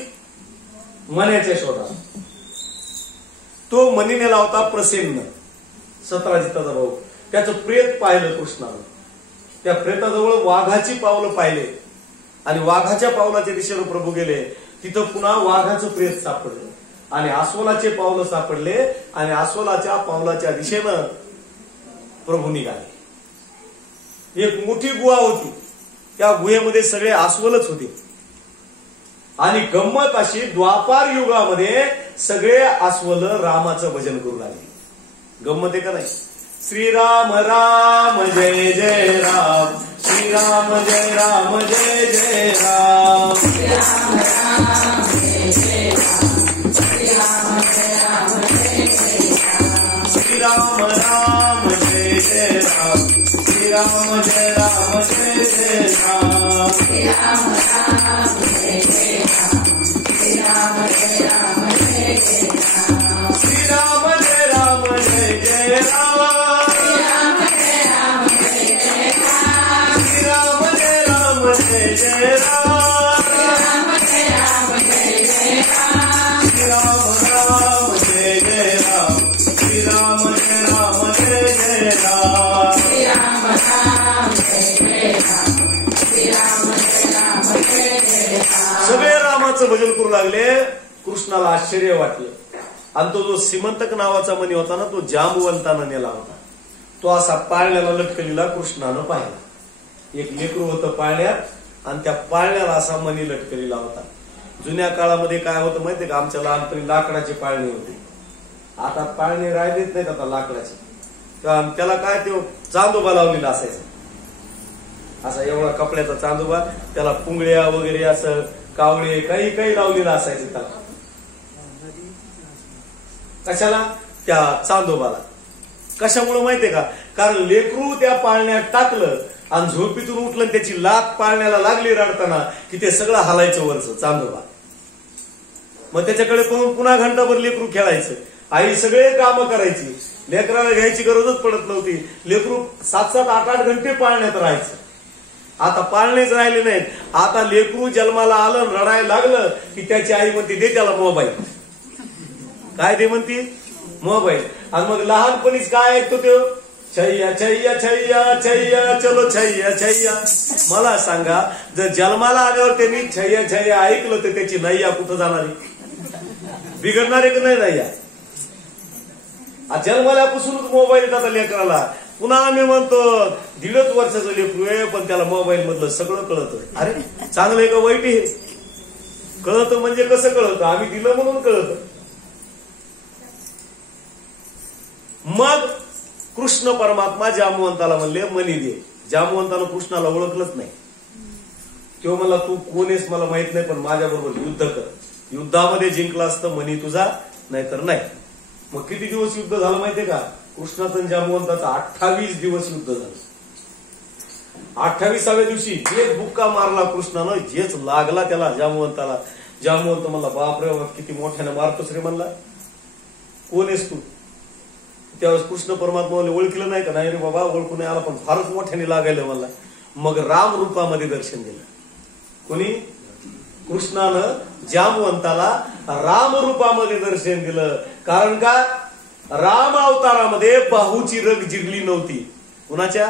मण्याच्या शोधात. तो मनी नेला होता प्रसेन्न, सत्राजिताचा भाऊ. त्याचं प्रेत पाहिलं कृष्णानं. त्या प्रेताजवळ वाघाची पावलं पाहिले आणि वाघाच्या पावलाच्या दिशेनं प्रभू गेले. तिथं पुन्हा वाघाचं प्रेत सापडलं आणि अस्वलाचे पावलं सापडले आणि अस्वलाच्या पावलाच्या दिशेनं प्रभू निघाले. एक मोठी गुहा होती, त्या गुहेमध्ये सगळे अस्वलच होते. आणि गंमत अशी, द्वापार युगामध्ये सगळे अस्वल रामाचं भजन करू लागले. गंमत आहे का नाही? श्रीराम राम जय जय राम, श्रीराम जय राम जय जय राम, राम राम जय जय राम, राम जय राम जय राम जय राम जय जय राम श्री राम राम जय जय राम श्री राम जय राम जय जय राम श्री राम जय राम जय जय राम श्री राम जय राम जय जय राम श्री राम जय राम जय जय राम श्री राम जय राम जय जय राम श्री राम राम जय जय राम श्री राम जय राम जय जय राम श्री राम राम जय जय राम श्री राम जय राम जय जय राम सगळे रामाचं भजन करू लागले. कृष्णाला आश्चर्य वाटलं आणि तो जो सिमंतक नावाचा मणी होता ना तो जांबवंतानं नेला होता. तो असा पाळण्याला लटकलेला कृष्णानं पाहिला. एक लेकरू होतं पाळण्यात आणि त्या पाळण्याला असा मणी लटकलेला होता. जुन्या काळामध्ये काय होतं माहितीये का, आमच्या लहानपणी लाकडाचे पाळणे होते. आता पाळणे राहिलेच नाहीत आता लाकडाचे. त्याला काय ते चांदोबा लावलेला असायचा, असा एवढा कपड्याचा चांदोबा, त्याला पुंगळ्या वगैरे असं कावळे काही काही लावलेलं असायचं त्याला. कशाला? त्या चांदोबाला. कशामुळे माहितीये का, कारण लेकरू त्या पाळण्यात टाकलं आणि झोपीतून उठलं आणि त्याची लात पाळण्याला लागली रडताना की ते सगळं हलायचं वरचं चांदोबा. मग त्याच्याकडे पाहून पुन्हा घंटाभर लेकरू खेळायचं. आई सगळे कामं करायची, लेकराला घ्यायची गरजच पडत नव्हती. लेकरू 7-7, 8-8 घंटे पाळण्यात राहायचं. आता पाळणेच राहिले नाहीत. आता लेकरू जन्माला आलं, रडायला लागलं की त्याची आई म्हणते दे त्याला मोबाईल. काय दे म्हणती? मोबाईल. आणि मग लहानपणीच काय ऐकतो तो? छैया छैया छैया छैया चलो छैया छैया. मला सांगा, जर जन्माला आल्यावर त्यांनी छैया छैया ऐकलं तर त्याची नैया कुठं जाणार आहे? बिघडणार आहे की नाही नैया? जन्माल्यापासूनच मोबाईल येतात लेकराला. पुन्हा आम्ही म्हणतो 1.5 वर्षाचं लेकरू आहे पण त्याला मोबाईल मधलं सगळं कळतं. अरे चांगलं आहे का वाईट आहे? कळतं म्हणजे कसं कळतं? आम्ही दिलं म्हणून कळतं. मग कृष्ण परमात्मा जांबवंताला म्हणले मणी दे. जांबवंतानं कृष्णाला ओळखलंच नाही. तो म्हणला तू कोण आहेस मला माहित नाही पण माझ्या बरोबर युद्ध कर. युद्धामध्ये जिंकला असतं मणी तुझा, नाहीतर नाही. मग किती दिवस युद्ध झालं माहितीये का? कृष्णाचं जांबवंताचं 28 दिवस युद्ध झालं. 28व्या दिवशी जेच बुक्का मारला कृष्णानं, जेच लागला त्याला जांबवंताला. जांबवंत म्हणला बापरे किती मोठ्याने मारतोस रे. म्हणला कोण आहेस तू? त्यावेळेस कृष्ण परमात्मा ओळखलं नाही का? नाही रे बाबा ओळखू नाही आला पण फारच मोठ्याने लागायला म्हणला. मग राम रूपामध्ये दर्शन दिलं. कोणी? कृष्णानं जांबवंताला राम रूपामध्ये दर्शन दिलं. कारण का? राम अवतारामध्ये बाहूची रग जिरली नव्हती. कुणाच्या?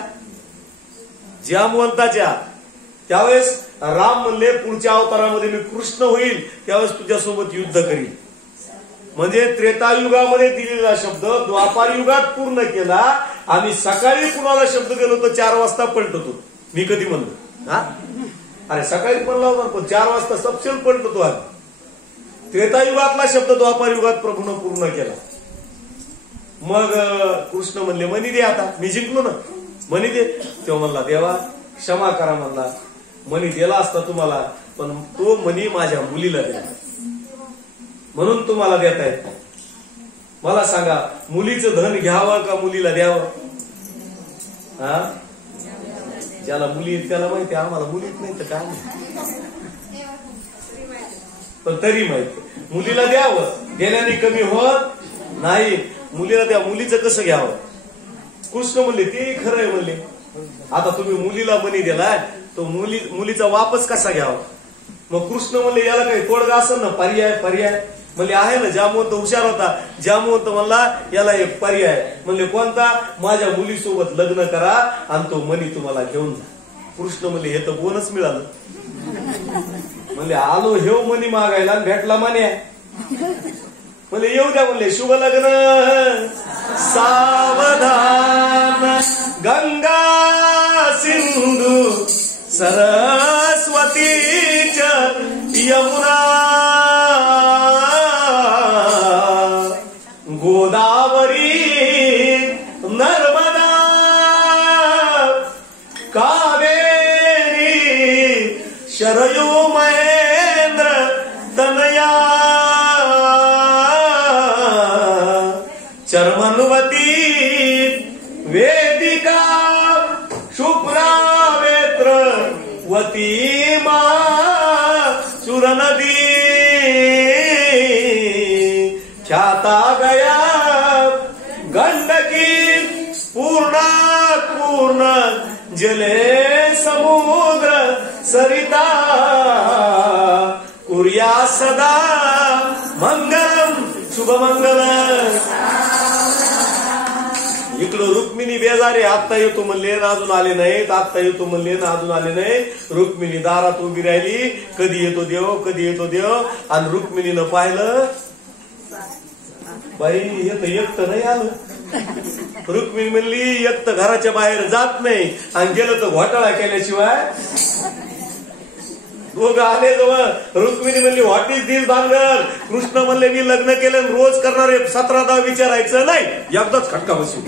जांबवंताच्या. त्यावेळेस राम म्हणले पुढच्या अवतारामध्ये मी कृष्ण होईल त्यावेळेस तुझ्यासोबत युद्ध करील. म्हणजे त्रेतायुगामध्ये दिलेला शब्द द्वापार युगात पूर्ण केला. आम्ही सकाळी कुणाला शब्द दिलो तर 4 वाजता पलटतो. मी कधी म्हणलो? हा अरे सकाळी पण लावणार पण 4 वाजता सबसेल पलटतो आम्ही. त्रेतायुगातला शब्द द्वापार युगात प्रभूनं पूर्ण केला. मग कृष्ण म्हणले मणी दे. आता मी जिंकलो ना, मणी दे. तेव्हा म्हणला देवा क्षमा करा. म्हणला मणी दिला असता तुम्हाला पण तो मणी माझ्या मुलीला दिला म्हणून तुम्हाला देता येत नाही. मला सांगा मुलीचं धन घ्यावं का मुलीला द्यावं? हा ज्याला मुली त्याला माहिती, आम्हाला मुलीच नाही तर काय नाही. पण तरी माहिती मुलीला द्यावं, देण्याने कमी होत नाही. मुलीला द्या. मुलीचं कसं घ्यावं? कृष्ण म्हणले ते खरं आहे. म्हणले आता तुम्ही मुलीला मनी दिलाय तो मुलीचा वापस कसा घ्यावा? मग कृष्ण म्हणले याला काही तोडगा असेल ना, पर्याय म्हणले आहे ना. जांबवंत हुशार होता. जांबवंत म्हणला याला एक पर्याय. म्हणले कोणता? माझ्या मुलीसोबत लग्न करा आणि तो मनी तुम्हाला घेऊन जा. कृष्ण म्हणले हे तर बोनस मिळालं. म्हणले आलो हेव मनी मागायला भेटला मान्या. म्हणले येऊ द्या. म्हणले शुभ लग्न सावधान गंगा सिंधू सरस्वती च यमुना गोदावरी नर्मदा कावेरी शरयू महेंद्र तनया चर्मनुवती वेदिका वती मा चुर नदी ख्याता गया गंडकी पूर्णात पूर्ण जले समुद्र सरिता कुर्या सदा मंगलम शुभमंगल. इकडं रुक्मिणी बेजारे आत्ता येतो म्हणले ना अजून आले नाहीत, आत्ता येतो म्हणले ना अजून आले नाही. रुक्मिणी दारात उभी राहिली, कधी येतो देव, कधी येतो देव. आणि रुक्मिणीनं पाहिलं, बाई येत एकटं नाही आलं. रुक्मिणी म्हणली एकटं घराच्या बाहेर जात नाही, आणि गेलं तर घोटाळा केल्याशिवाय. दोघं आले जवळ. रुक्मिणी म्हणली व्हॉट इज दिस भानगड. कृष्ण म्हणले मी लग्न केलं रोज करणारे 17दा विचारायचं नाही, एकदाच खटका बसू.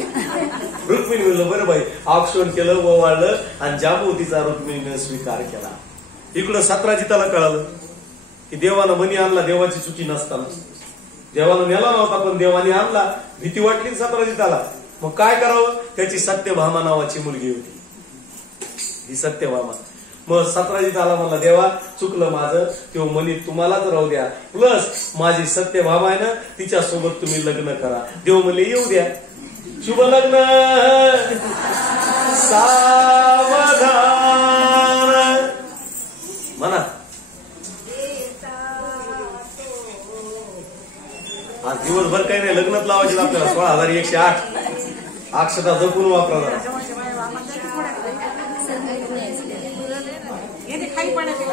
रुक्मिणी म्हणलं बरं बाई. औक्षण केलं, ओवाळलं, आणि जांबवतीचा रुक्मिणीने स्वीकार केला. इकडं सतराजिताला कळालं की देवानं मनी आणला, देवाची चुकी नसताना. देवानं नेला नव्हता पण देवाने आणला. भीती वाटली सतराजिताला. मग काय करावं. त्याची सत्यभामा नावाची मुलगी होती, ही सत्यभामा. मग सतराजित आला म्हणला देवा चुकलं माझं, तो मनी तुम्हालाच राहू द्या, प्लस माझी सत्यभामा आहे ना तिच्यासोबत तुम्ही लग्न करा. देव म्हणले येऊ द्या. शुभ लग्न सावधान म्हणा. आज दिवसभर काही नाही, लग्नात लावायचे आपल्याला 16,108 अक्षता जपून वापरा. खाली पडायचे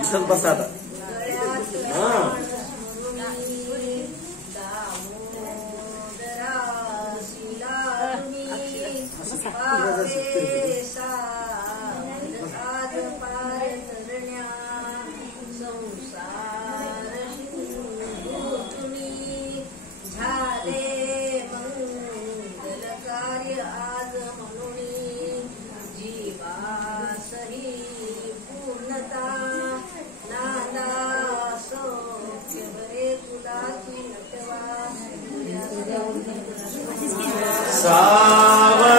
इथं बसा आता.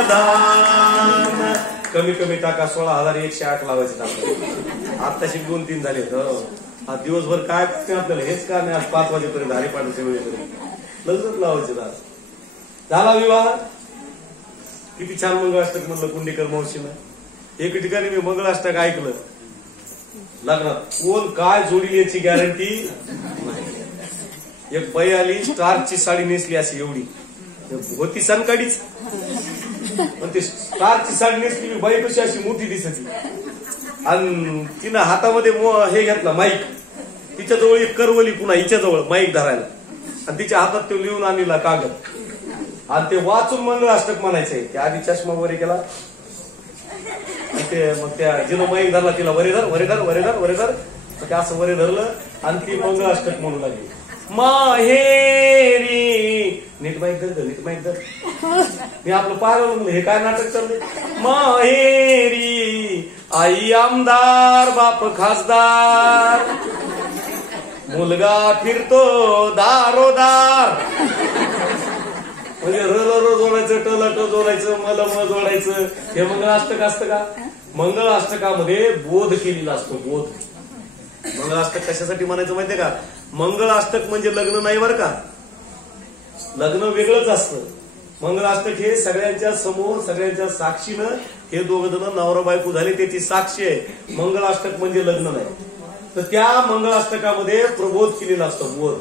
सावधान. कमी कमी टाका. 16,108 लावायचे टाका. आत्ताशी 2-3 झाले. आज दिवसभर काय आपल्याला हेच का नाही. आज 5 वाजेपर्यंत हरिपाठाच्या वेळेपर्यंत लग्नच लावायचे. झाला विवाह. किती छान मंगळाष्टक म्हणलं कुंडेकर मावशीनं. एके ठिकाणी मी मंगळाष्टक ऐकलं लग्नात. कोण काय जोडील याची गॅरंटी नाही. एक बाई आली, स्टारची साडी नेसली अशी एवढी होती, सनकाडीच. पण ते स्टारची साडी नेसली बाई कशी अशी मोठी दिसायची. आणि तिनं हातामध्ये हे घेतला माईक. तिच्याजवळ एक करवली, पुन्हा हिच्याजवळ माईक धरायला, आणि तिच्या हातात ते लिहून आणला कागद. आणि ते वाचून मंगळाष्टक म्हणायचंय. त्या आधी चष्मा वरे केला. ते मग त्या जिनं माईक धरला तिला वरेधर वरेधर वरेधर वरेधर ते असं वरे धरलं, आणि ती मंगळाष्टक म्हणू लागली. माहेरी नीट माईक धर, नीट माईक धर. मी आपलं पाहिलं हे काय नाटक चाललंय. माहेरी आई आमदार, बाप खासदार, मुलगा फिरतो दारोदार. म्हणजे र जोडायचं, टल जोडायचं, मल जोडायचं. हे मंगळाष्टक असतं का. मंगळाष्टकामध्ये बोध केलेला असतो. बोध. मंगळाष्टक कशासाठी म्हणायचं माहितीये का. मंगळाष्टक म्हणजे लग्न नाही बरं का. लग्न वेगळंच असतं. मंगळाष्टक हे सगळ्यांच्या समोर, सगळ्यांच्या साक्षीनं हे दोघं जण नवरा बायको झाले त्याची साक्षी आहे. मंगळाष्टक म्हणजे लग्न नाही. तर त्या मंगळाष्टकामध्ये प्रबोध केलेला असतो. बोध.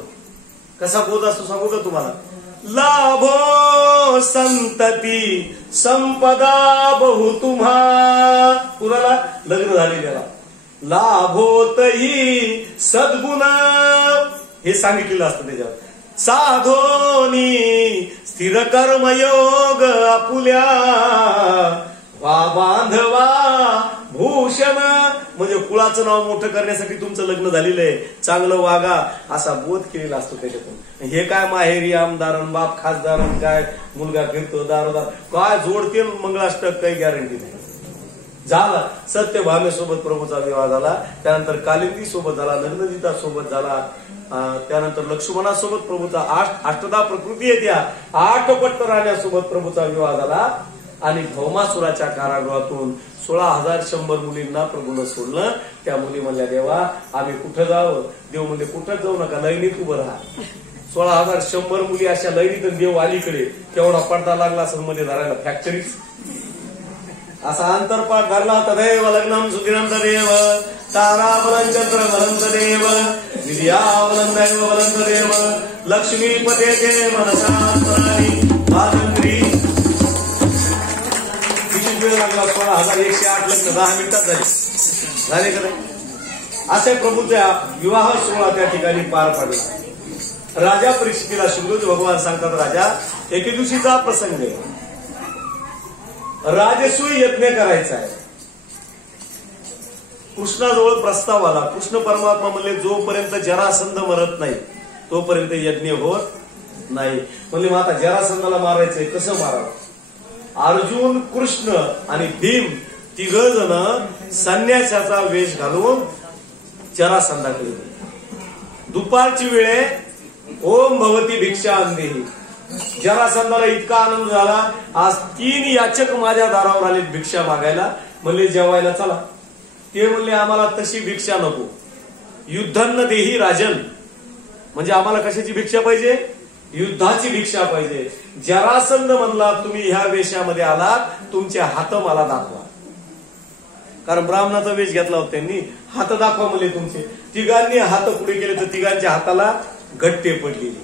कसा बोध असतो सांगू का तुम्हाला. लाभो संतती संपदा बहु तुम्हा. कुणाला. लग्न झालेल्याला. लाभोतही सद्गुण हे सांगितलेलं असतं त्याच्यावर. साधोनी स्थिर कर्मयोग आपुल्या, वा बांधवा भूषण. म्हणजे कुळाचं नाव मोठं करण्यासाठी तुमचं लग्न झालेलं आहे, चांगलं वागा असा बोध केलेला असतो त्याच्यातून. हे काय माहेरी आमदार, बाप खासदार, काय मुलगा फिरतो दारोदार, काय जोडते मंगळाष्टक काही गॅरंटी नाही. झाला. सत्यभामेसोबत प्रभूचा विवाह झाला, त्यानंतर कालिंदी सोबत झाला, नग्नजिता सोबत झाला, त्यानंतर लक्ष्मणासोबत प्रभूचा अष्टदा प्रकृती येत्या 8 पट्ट राण्यासोबत प्रभूचा विवाह झाला आणि भौमासुराच्या कारागृहातून 16,100 मुलींना प्रभूनं सोडलं. त्या मुली म्हणल्या, देवा आम्ही कुठं जावं? देव म्हणजे कुठं जाऊ नका, लयनीत उभं राहा. 16,100 मुली अशा लयनीत, देव अलीकडे. केवढा पडदा लागला असं मध्ये धरायला, फॅक्टरीच असा अंतरपाठ धरला. तदैव लग्नम सुदिनं तदेव ताराबलं चंद्र बलं तदेव विद्याबलं दैव बलं तदेव लक्ष्मीपते ते मनसात्मनानि भाजंत्री. किती वेळ लागला? 16,108 लग्न 10 मिनिटात झाले का नाही? असे प्रभूचा विवाह सोहळा त्या ठिकाणी पार पडला. राजा परीक्षितीला शुक्रदेव भगवान सांगतात, राजा एके दिवशीचा प्रसंग आहे, राजसूय यज्ञ करायचा आहे. कृष्णाजवळ प्रस्ताव आला. कृष्ण परमात्मा म्हणले, जोपर्यंत जरासंध मरत नाही तोपर्यंत यज्ञ होत नाही. म्हणले, मग आता जरासंधाला मारायचंय, कसं मारावं? अर्जुन, कृष्ण आणि भीम 3 जण संन्यासाचा वेश घालून जरासंधाकडे. दुपारची वेळे ओम भवती भिक्षा अंदेही. जरासंधाला इतका आनंद झाला, आज 3 याचक माझ्या दारावर आले भिक्षा मागायला. म्हणले, जेवायला चला. ते म्हणले, आम्हाला तशी भिक्षा नको, युद्धन्न देही राजन. म्हणजे आम्हाला कशाची भिक्षा पाहिजे? युद्धाची भिक्षा पाहिजे. जरासंध म्हणला, तुम्ही ह्या वेशामध्ये आलात, तुमचे हात मला दाखवा. कारण ब्राह्मणाचा वेश घेतला होता त्यांनी. हात दाखवा म्हणले तुमचे. 3 हात पुढे केले तर 3 हाताला गट्टे पडलेले.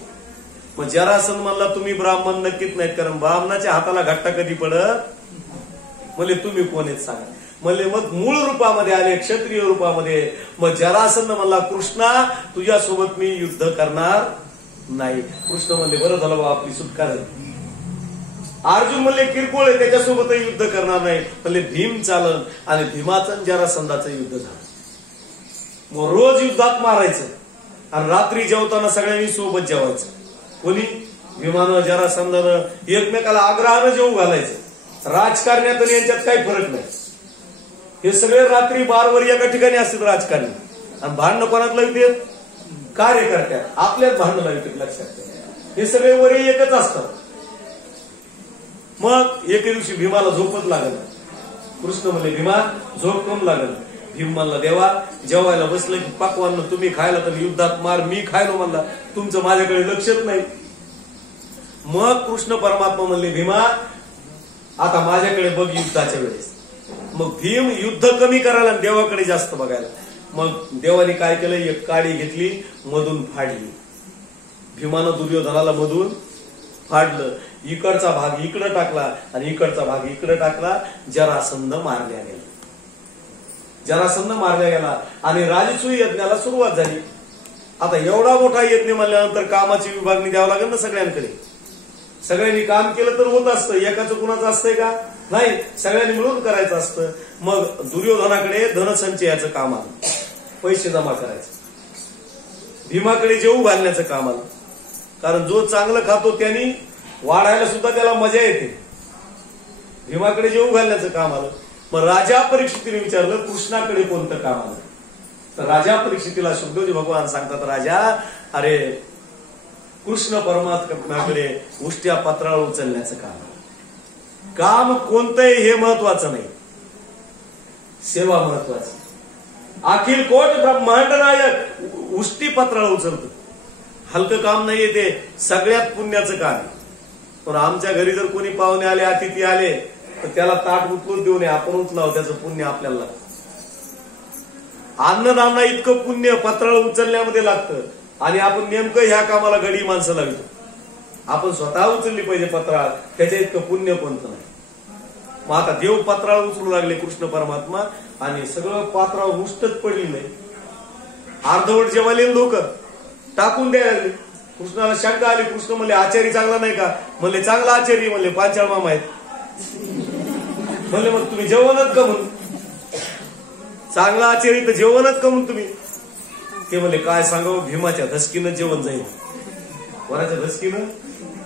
मग जरासंध म्हणला, तुम्ही ब्राह्मण नक्कीच नाहीत, कारण ब्राह्मणाच्या हाताला घट्टा कधी पडत? म्हणले, तुम्ही कोण आहेत सांगा. म्हणले, मग मूळ रूपामध्ये आले, क्षत्रिय रूपामध्ये. मग जरासंध म्हणला, कृष्णा तुझ्यासोबत मी युद्ध करणार नाही. कृष्ण म्हणले, बरं झालं बा, आपली सुटका झाली. अर्जुन म्हणले, किरकोळ आहे, त्याच्यासोबतही युद्ध करणार नाही. म्हणले, भीम चालन. आणि भीमाचं जरासंधाचं युद्ध झालं. मग रोज युद्धात मारायचं आणि रात्री जेवताना सगळ्यांनी सोबत जेवायचं. कोणी? भीमानं, जरासंधानं एकमेकाला आग्रहानं जेवू घालायचं. राजकारण्यात आणि यांच्यात काही फरक नाही. हे सगळे रात्री बारवर एका ठिकाणी असतात राजकारणी. आणि भांडणं कोणात लावतात? कार्यकर्त्यात. आपल्याच भांडणं लावतात, लक्षात ठेवा. हे सगळे वरी एकच असतात. मग एके दिवशी भीमाला झोपच लागल. कृष्ण म्हणले, भीमा झोप कम लागल. भीम म्हणला, देवा जेवायला बसलं की पाकवान तुम्ही खायला तर युद्धात मार, मी खायलो म्हणला, तुमचं माझ्याकडे लक्षच नाही. मग कृष्ण परमात्मा म्हणले, भीमा आता माझ्याकडे बघ युद्धाच्या वेळेस. मग भीम युद्ध कमी करायला आणि देवाकडे जास्त बघायला. मग देवाने काय केलं? एक काडी घेतली, मधून फाडली. भीमानं दुर्योधनाला मधून फाडलं. इकडचा भाग इकडं टाकला आणि इकडचा भाग इकडं टाकला. जरासंध मारल्या गेला. जरासंध मारल्या गेला आणि राजसूय यज्ञाला सुरुवात झाली. आता एवढा मोठा यज्ञ म्हणल्यानंतर कामाची विभागणी द्यावं लागेल ना सगळ्यांकडे. सगळ्यांनी काम केलं तर होत असतं. एकाचं कुणाचं असतंय का? नाही, सगळ्यांनी मिळून करायचं असतं. मग दुर्योधनाकडे धनसंचयाचं काम आलं, पैसे जमा करायचं. भीमाकडे जेवू घालण्याचं काम आलं, कारण जो चांगलं खातो त्यांनी वाढायला सुद्धा त्याला मजा येते. भीमाकडे जेवू घालण्याचं काम आलं. मग राजा परीक्षितीने विचारलं, कृष्णाकडे कोणतं काम आलं? तर राजा परीक्षितीला शुद्धजी भगवान सांगतात, राजा अरे कृष्ण परमात्म्याकडे उष्ट्या पत्राळ उचलण्याचं काम. काम कोणतंही हे महत्वाचं नाही, सेवा महत्वाची. अखिल कोट ब्रह्मांड नायक उष्टी पत्राळ उचलतं. हलकं काम नाहीये ते, सगळ्यात पुण्याचं काम आहे. पण आमच्या घरी जर कोणी पाहुणे आले, अतिथी आले तर त्याला ताट उचलून देऊ नये, आपण उचलावं, त्याचं पुण्य आपल्याला. अन्नदाना इतकं पुण्य पत्राळ उचलण्यामध्ये लागतं आणि आपण नेमकं ह्या कामाला गडी माणसं लावतो. आपण स्वतः उचलली पाहिजे पत्राळ, त्याच्या इतकं पुण्य कोणतं नाही. मग आता देव पत्राळ उचलू लागले कृष्ण परमात्मा आणि सगळं पात्राळ उष्टच पडली नाही. अर्धवट जेवायले लोक टाकून द्यायला लागले. कृष्णाला शंका आली. कृष्ण म्हणले, आचारी चांगला नाही का? म्हणले, चांगला आचारी. म्हणले, पांचाळ मामा आहेत. म्हणले, मग तुम्ही जेवणच का म्हणून? चांगला आचारी तर जेवणच का म्हणून तुम्ही? ते म्हणले, काय सांगावं, भीमाच्या धसकीनं जेवण जाईल. कोणाच्या धसकीनं?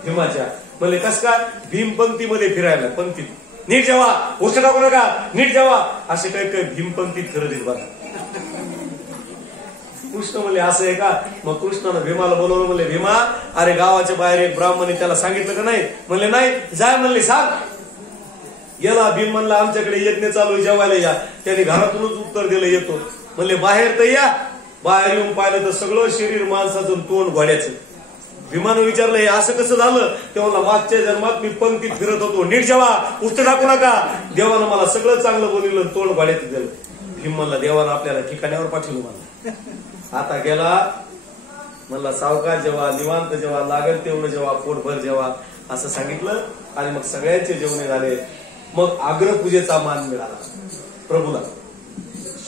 भीमाच्या. म्हणले, कस काय? भीम पंक्तीमध्ये फिरायला, पंक्तीत नीट जेवा, उष्ट टाकू नका, नीट जेवा, असे काही काही भीमपंक्तीत करत आहेत बघा. कृष्ण म्हणले असं आहे का? मग कृष्णानं भीमाला बोलवलं, म्हणले भीमा अरे गावाच्या बाहेर एक ब्राह्मणी त्याला सांगितलं का नाही? म्हणले नाही. जाय म्हणले सांग. गेला भीम म्हणला आमच्याकडे यज्ञ चालू आहे, जेवायला या. त्याने घरातूनच उत्तर दिलं येतो. म्हणले बाहेर तर या. बाहेर येऊन पाहिलं तर सगळं शरीर माणसाचं, तोंड घोड्याचं. भीमानं विचारलं हे असं कसं झालं? ते म्हणला मागच्या जन्मात मी पंक्तीत फिरत होतो, नीट जेवा, उष्ट टाकू नका. देवानं मला सगळं चांगलं बोलवलं, तोंड घोड्याचं दिलं. भीम म्हणला देवानं आपल्याला ठिकाण्यावर पाठवलं. मला आता गेला, म्हणला सावकाश जेव्हा, निवांत जेव्हा, लागेल तेवढं जेव्हा, पोटभर जेव्हा, असं सांगितलं. आणि मग सगळ्यांचे जेवणे झाले. मग अग्रपूजेचा मान मिळाला प्रभूला.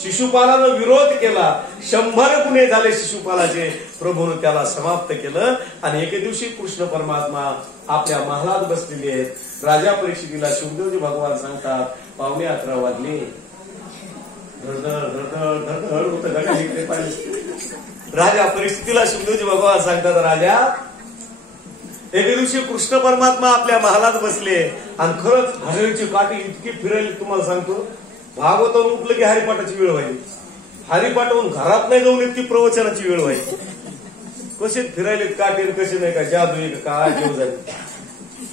शिशुपालानं विरोध केला, 100 गुन्हे झाले शिशुपालाचे. प्रभूनं त्याला समाप्त केलं. आणि एके दिवशी कृष्ण परमात्मा आपल्या महालात बसलेले आहेत. राजा परीक्षितीला शुकदेवजी भगवान सांगतात 11:15 वाजले. राजा परीक्षितीला शुकदेवजी भगवान सांगतात राजा एके दिवशी कृष्ण परमात्मा आपल्या महालात बसले आणि खरंच घड्याळीची काठी इतकी फिरायली. तुम्हाला सांगतो भागवतावरून उठलं की हरिपाठाची वेळ व्हायची. हरिपाठावरून घरात नाही जाऊन इतकी प्रवचनाची वेळ व्हायची. कसे फिरायलेत काठी कसे नाही का जादू का जीव झाली.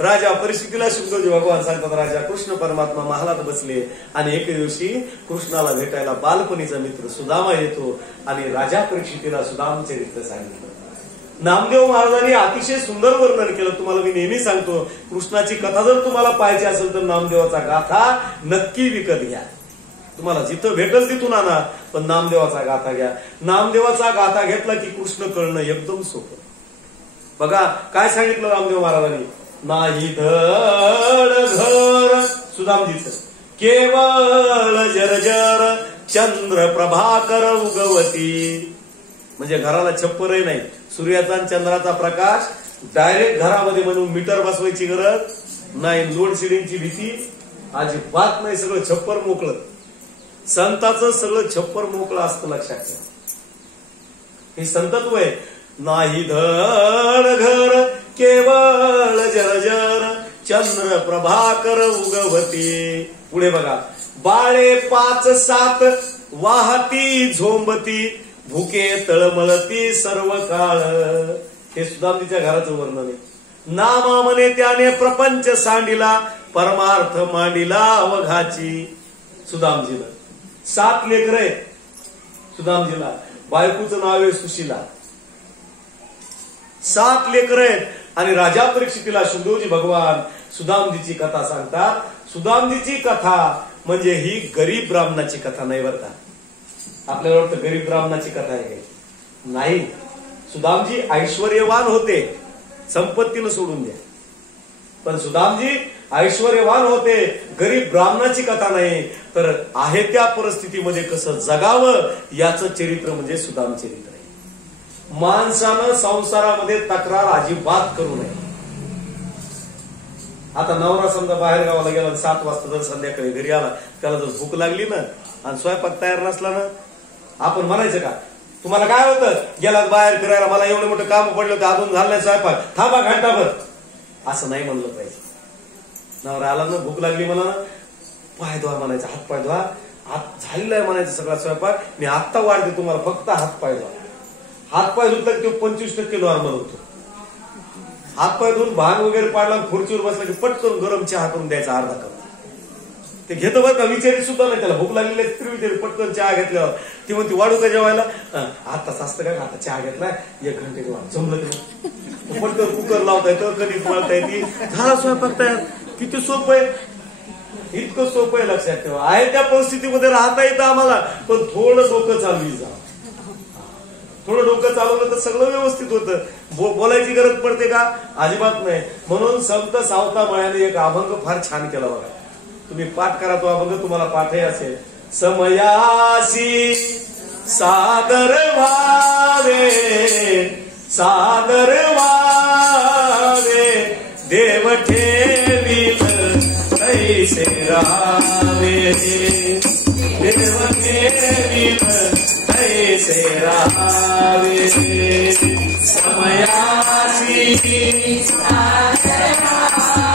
राजा परिस्थितीला शुकदेवजी भगवान सांगतात राजा कृष्ण परमात्मा महालात बसले आणि एके दिवशी कृष्णाला भेटायला बालपणीचा मित्र सुदामा येतो आणि राजा परीक्षितीला सुदाम चरित्र सांगितलं. नामदेव महाराजांनी अतिशय सुंदर वर्णन केलं. तुम्हाला मी नेहमी सांगतो कृष्णाची कथा जर तुम्हाला पाहायची असेल तर नामदेवाचा गाथा नक्की विकत घ्या. तुम्हाला जिथं भेटल तिथून आणा, पण नामदेवाचा गाथा घ्या. नामदेवाचा गाथा घेतला की कृष्ण कळणं एकदम सोपं. बघा काय सांगितलं नामदेव महाराजांनी. नाही धड घर सुदामजीच केवळ जर्जर चंद्र प्रभाकर उगवती. म्हणजे घराला छप्परही नाही, सूर्याचा आणि चंद्राचा प्रकाश डायरेक्ट घरामध्ये म्हणून मीटर बसवायची गरज नाही, लोड शेडिंगची भीती अजिबात नाही. सगळं छप्पर मोकळं. संताचं सगळं छप्पर मोकळं असतं, लक्षात ठेवा. हे संतत्व आहे. नाही धड घर केवळ जर्जर चंद्र प्रभाकर उगवती. पुढे बघा बाळे 5-7 वाहती झोंबती भुके तळमळती सर्व काळ. हे सुदामजीच्या घराचं वर्णन आहे. नामा म्हणे त्याने प्रपंच सांडिला परमार्थ मांडिला अवघाची. सुदामजीला 7 लेकरं आहेत. सुदामजीला बायकोचं नाव आहे सुशीला. 7 लेकरं आहेत. आणि राजा परीक्षितीला शुकदेवजी भगवान सुदामजीची कथा सांगतात. सुदामजीची कथा म्हणजे ही गरीब ब्राह्मणाची कथा नाही बरं का. आपल्याला वाटतं गरीब ब्राह्मणाची कथा आहे नाही. सुदामजी ऐश्वर्यवान होते, संपत्तीनं सोडून द्या, पण सुदामजी ऐश्वर्यवान होते. गरीब ब्राह्मणाची कथा नाही, तर आहे त्या परिस्थितीमध्ये कसं जगावं याचं चरित्र म्हणजे सुदाम चरित्र आहे. माणसानं संसारामध्ये तक्रार अजिबात करू नये. आता नवरा समजा बाहेर गावाला गेला 7 वाजता जर संध्याकाळी घरी आला, त्याला जर भूक लागली ना आणि स्वयंपाक तयार नसला ना, आपण म्हणायचं का तुम्हाला काय होतं, गेलात बाहेर फिरायला, मला एवढं मोठं काम पडलं होतं, अजून झालं नाही स्वयंपाक, थांबा घंटाभर, असं नाही म्हणलं पाहिजे. नवरा आला ना, भूक लागली मला ना, पाय धुवा म्हणायचं, हात पाय धुवा, झालेला आहे म्हणायचं सगळा स्वयंपाक, मी आत्ता वाढते तुम्हाला, फक्त हात पाय धुवा. हात पाय धुतला की तो 25% नॉर्मल होतो. हात पाय धुवून भांग वगैरे पाडला, खुर्चीवर बसला की पटकन गरम चहा करून द्यायचा अर्धा कप. ते घेतो बरं का, विचारित सुद्धा नाही त्याला, भूक लागलेली तरी विचारी, पटकन चहा घेतल्यावर ती म्हणते वाढू का जेवायला, आताच असतं काय, आता चहा घेतलाय 1 घंटे जमलं ते पटकन कुकर लावता येतं, कणिक मळता येते, झाला स्वयंपाक तयार. किती सोपं आहे, इतकं सोपं आहे. लक्षात ठेवा, आहे त्या परिस्थितीमध्ये राहता येतं आम्हाला, पण थोडं डोकं चालवी जा. थोडं डोकं चालवलं तर सगळं व्यवस्थित होतं. बोलायची गरज पडते का, अजिबात नाही. म्हणून संत सावता मायाने एक अभंग फार छान केला बघा, तुम्ही पाठ करा तो अभंग, तुम्हाला पाठही असेल. समयासी सादर व्हावे, सादर व्हावे, देव ठेवील ऐसे राहावे, देव ठेवील ऐसे राहावे. समयासी सादर व्हावे,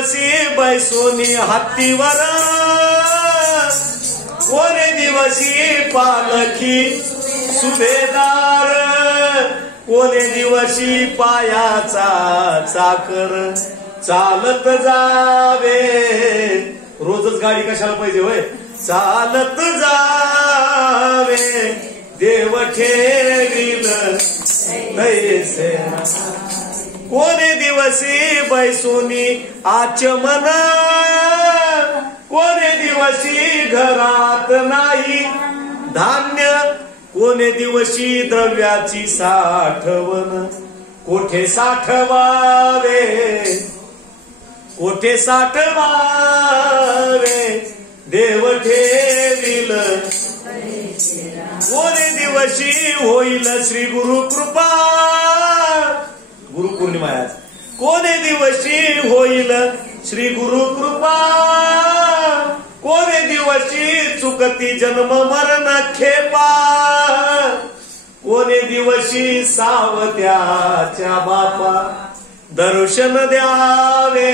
दिवशी बैसोनी हत्तीवर, कोणे दिवशी पालखी सुभेदार, कोणे दिवशी पायाचा चाकर चालत जावे. रोजच गाडी कशाला पाहिजे होय, चालत जावे. देव ठेवील तैसे, कोणे दिवशी बैसोनी आचमन, कोणे दिवशी घरात नाही धान्य, कोणे दिवशी द्रव्याची साठवण, कोठे साठवावे, कोठे साठवावे. देव ठेवील, कोणे दिवशी होईल श्री गुरु कृपा, गुरुपौर्णिमा आज, कोणे दिवशी होईल श्री गुरु कृपा, कोणे दिवशी चुकती जन्म मरण खेपा, कोणे दिवशी सावत्याच्या बापा दर्शन द्यावे,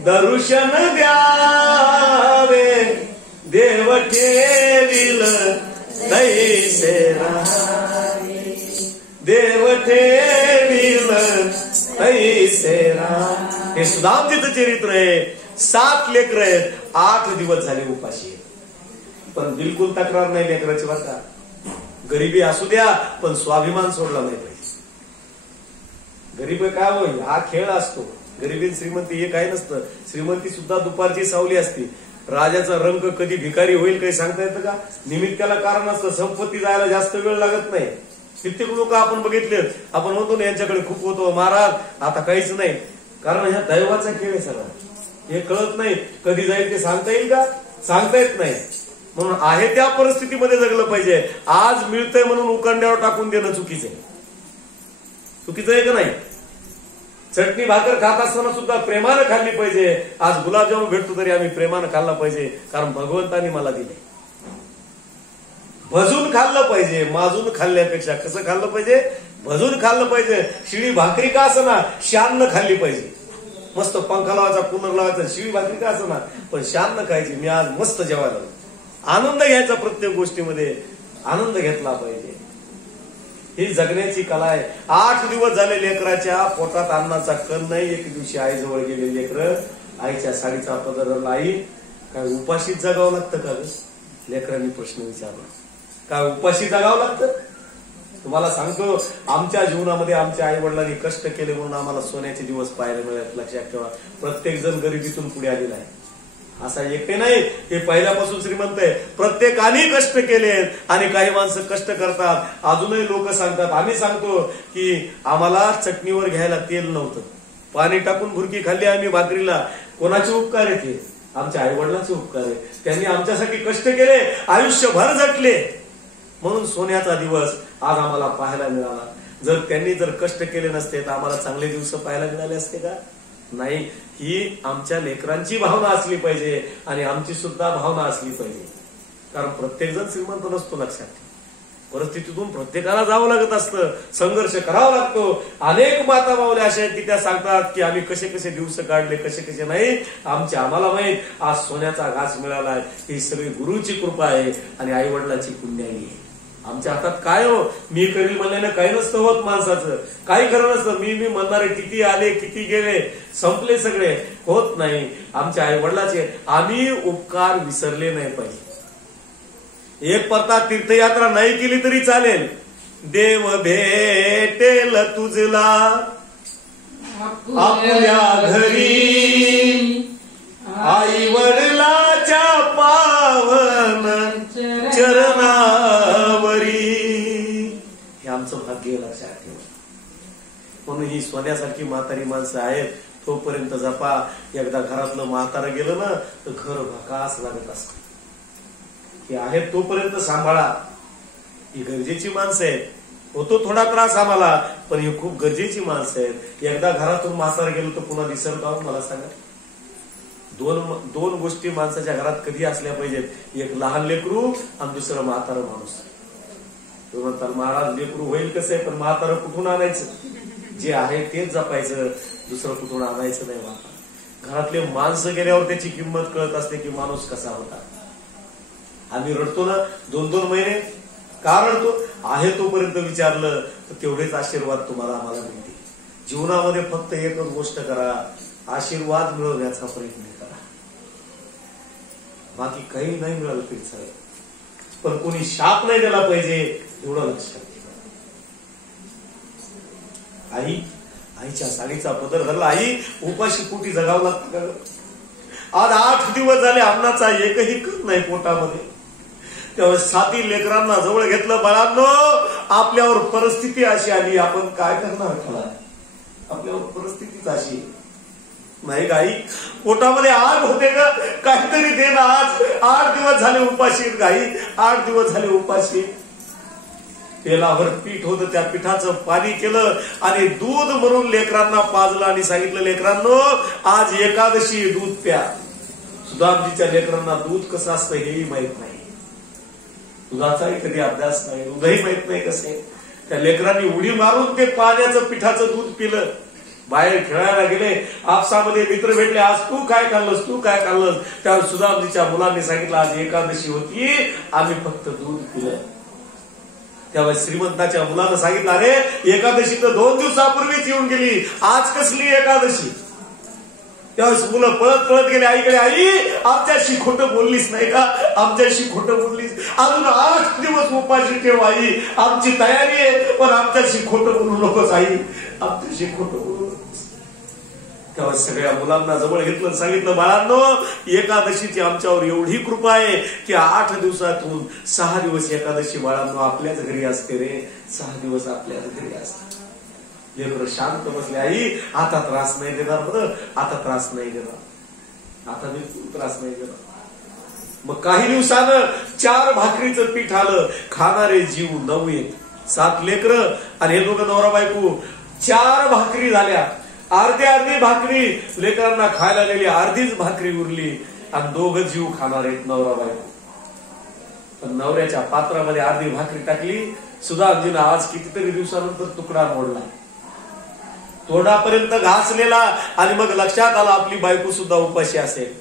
दर्शन द्यावे. देव ठेवील तैसे राहावे, देव ठेवील तैसे राहावे. हे सुदामजीचं चरित्र आहे. 7 लेकर आहेत, 8 दिवस झाले उपाशी आहेत, पण बिलकुल तक्रार नाही लेकराची बरं का. गरिबी असू द्या पण स्वाभिमान सोडला नाही पाहिजे. गरीब काय होईल, हा खेळ असतो. गरिबी श्रीमंती हे काय नसतं. श्रीमंती सुद्धा दुपारची सावली असते. राजाचा रंग कधी भिकारी होईल काही सांगता येतं का. निमित्ताला कारण असतं. संपत्ती जायला जास्त वेळ लागत नाही. कित्येक लोक आपण बघितले, आपण म्हणतो ना यांच्याकडे खूप होतो महाराज, आता काहीच नाही. कारण ह्या दैवाचा खेळ आहे सगळा. हे कळत नाही कधी जाईल ते सांगता येईल का, सांगता येत नाही. म्हणून आहे त्या परिस्थितीमध्ये जगलं पाहिजे. आज मिळतंय म्हणून उकंड्यावर टाकून देणं चुकीचं आहे. चुकीचं आहे का नाही. चटणी भाकर खात असताना सुद्धा प्रेमानं खाल्ली पाहिजे. आज गुलाबजामुन भेटतो तरी आम्ही प्रेमानं खाल्ला पाहिजे, कारण भगवंतानी मला दिले. भजून खाल्लं पाहिजे, माजून खाल्ल्यापेक्षा. कसं खाल्लं पाहिजे, भजून खाल्लं पाहिजे. शिळी भाकरी का असना शान खाल्ली पाहिजे. मस्त पंखा लावायचा, कूलर लावायचा, शिळी भाकरी का असना पण शान खायची. मी आज मस्त जेवायला, आनंद घ्यायचा. प्रत्येक गोष्टीमध्ये आनंद घेतला पाहिजे. ही जगण्याची कला आहे. 8 दिवस झाले लेकराच्या पोटात अन्नाचा कण नाही. एक दिवशी आईजवळ गेले लेकर, आईच्या साडीचा पदर, आई काय उपाशीच जगावं लागतं का. लेकरांनी प्रश्न विचारला, काय उपाशी जगावं लागतं. तुम्हाला सांगतो, आमच्या जीवनामध्ये आमच्या आई वडिलांनी कष्ट केले म्हणून आम्हाला सोन्याचे दिवस पाहायला मिळाले. लक्षात ठेवा, प्रत्येक जण गरिबीतून पुढे आलेला आहे. असा एकटे नाही, हे पहिल्यापासून श्रीमंत आहे. प्रत्येकाने कष्ट केले आणि काही माणसं कष्ट करतात. अजूनही लोक सांगतात, आम्ही सांगतो की आम्हाला चटणीवर घ्यायला तेल नव्हतं, पाणी टाकून भुर्की खाल्ली आम्ही भाकरीला. कोणाचे उपकार येते, आमच्या आई वडिलांचे उपकार आहे. त्यांनी आमच्यासाठी कष्ट केले, आयुष्यभर झटले, म्हणून सोन्याचा दिवस आज आम्हाला पाहायला मिळाला. जर त्यांनी कष्ट केले नसते तर आम्हाला चांगले दिवस पाहायला मिळाले असते का. नाही, ही आमच्या लेकरांची भावना असली पाहिजे आणि आमची सुद्धा भावना असली पाहिजे. कारण प्रत्येक जण श्रीमंत नसतो. लक्षात ठेवा, परिस्थितीतून प्रत्येकाला जावं लागत असतं, संघर्ष करावा लागतो. अनेक माता मावल्या अशा आहेत की त्या सांगतात की आम्ही कसे कसे दिवस काढले, कसे कसे नाही, आम्हाला माहीत. आज सोन्याचा घास मिळालाय, ही सगळी गुरुची कृपा आहे आणि आई वडिलांची पुण्याई आहे. आमच्या हातात काय हो, मी करील म्हणल्याने काही नसतं होत. माणसाचं काही खरं नसतं. मी म्हणणारे किती आले किती गेले, संपले सगळे, होत नाही. आमच्या आई वडिलाचे आम्ही उपकार विसरले नाही पाहिजे. एक परता तीर्थयात्रा नाही केली तरी चालेल. देव भेटेल तुझला आपल्या घरी, आई वडिलाच्या पावन चरणावरी. हे आमचं भाग्य लक्षात ठेवा. म्हणून ही सोन्यासारखी म्हातारी माणसं आहेत, तोपर्यंत जपा. एकदा घरातलं म्हातारं गेलं ना तर घर भकास लागत असतं. हे आहेत तोपर्यंत सांभाळा. ही गरजेची माणसं आहेत. होतो थोडा त्रास आम्हाला, पण ही खूप गरजेची माणसं आहेत. एकदा घरातून म्हातारं गेलो तर पुन्हा दिसेल का मला सांगा. दोन गोष्टी माणसाच्या घरात कधी असल्या पाहिजेत, एक लहान लेकरू आणि दुसरं म्हातारं माणूस. तो म्हणतात महाराज लेकरू होईल कसं आहे, पण म्हातारं कुठून आणायचं. जे आहे तेच जपायचं, दुसरं कुठून आणायचं नाही. म्हातारं घरातले माणसं गेल्यावर त्याची किंमत कळत असते की माणूस कसा होता. आम्ही रडतो ना 2-2 महिने, का रडतो? आहे तोपर्यंत विचारलं तर तेवढेच आशीर्वाद तुम्हाला आम्हाला मिळते. जीवनामध्ये फक्त एकच गोष्ट करा, आशीर्वाद मिळवण्याचा प्रयत्न करा. बाकी काही नाही मिळालं तरी चालेल, पण कोणी शाप नाही दिला पाहिजे एवढं लक्षात ठेवा. आईच्या साडीचा पदर धरला. आई उपाशी पोटी जगावं लागतं. आज 8 दिवस झाले अन्नाचा एकही कण नाही पोटामध्ये. तेव्हा 7 लेकरांना जवळ घेतलं. बाळांनो, आपल्यावर परिस्थिती अशी आली, आपण काय करणार? खाला आपल्यावर परिस्थितीच अशी नाही. गाई पोटामध्ये आग होते का? काहीतरी दे ना. आज 8 दिवस झाले उपाशी. गाई 8 दिवस झाले उपाशी. तेलावर पीठ होतं, त्या पिठाचं पाणी केलं आणि दूध म्हणून लेकरांना पाजलं आणि सांगितलं, लेकरांनो आज एकादशी, दूध प्या. सुदामजीच्या लेकरांना दूध कसं असतं हेही माहित नाही. दुधाचाही कधी अभ्यास नाही, दूधही माहित नाही कसे. त्या लेकरांनी उडी मारून ते पाण्याचं पिठाचं दूध पिलं. बाहेर खेळायला गेले, आपसामध्ये मित्र भेटले. आज तू काय खाल्लंस, तू काय खाल्लंस? त्या सुदामजीच्या मुलांनी सांगितलं, आज एकादशी होती, आम्ही फक्त दूध पिलं. तेव्हा श्रीमंताच्या मुलानं सांगितलं, अरे एकादशी तर 2 दिवसापूर्वीच येऊन गेली, आज कसली एकादशी? त्यावेळेस मुलं पळत पळत गेले आईकडे. आई आमच्याशी खोटं बोललीस नाही का? आमच्याशी खोटं बोललीस? अजून 8 दिवस उपाशी ठेव आई, आमची तयारी आहे, पण आमच्याशी खोटं बोलू नकोस आई, आमच्याशी खोटं बोलू नकोस. तेव्हा सगळ्या मुलांना जवळ घेतलं, सांगितलं, बाळांनो एकादशीची आमच्यावर एवढी कृपा आहे की 8 दिवसातून 6 दिवस एकादशी बाळांनो आपल्याच घरी असते रे. 6 दिवस आपल्याच घरी असते. लेकरं शांत बसले. आई आता त्रास नाही देणार, बरं आता त्रास नाही देणार, आता बिलकुल त्रास नाही देणार. मग काही दिवसानं 4 भाकरीचं पीठ आलं. खाणारे जीव 9 आहेत. 7 लेकरं आणि हे दोघं नवरा बायको. 4 भाकरी झाल्या. अर्धी भाकरी लेकरांना खायला दिली, अर्धीच भाकरी उरली आणि 2 जीव खाणार आहेत नवरा बायको. पण नवऱ्याच्या पात्रामध्ये अर्धी भाकरी टाकली. सुदामजीनं आज कितीतरी दिवसानंतर तुकडा मोडला, तोंडापर्यंत घासलेला. आणि मग लक्षात आलं आपली बायको सुद्धा उपाशी असेल.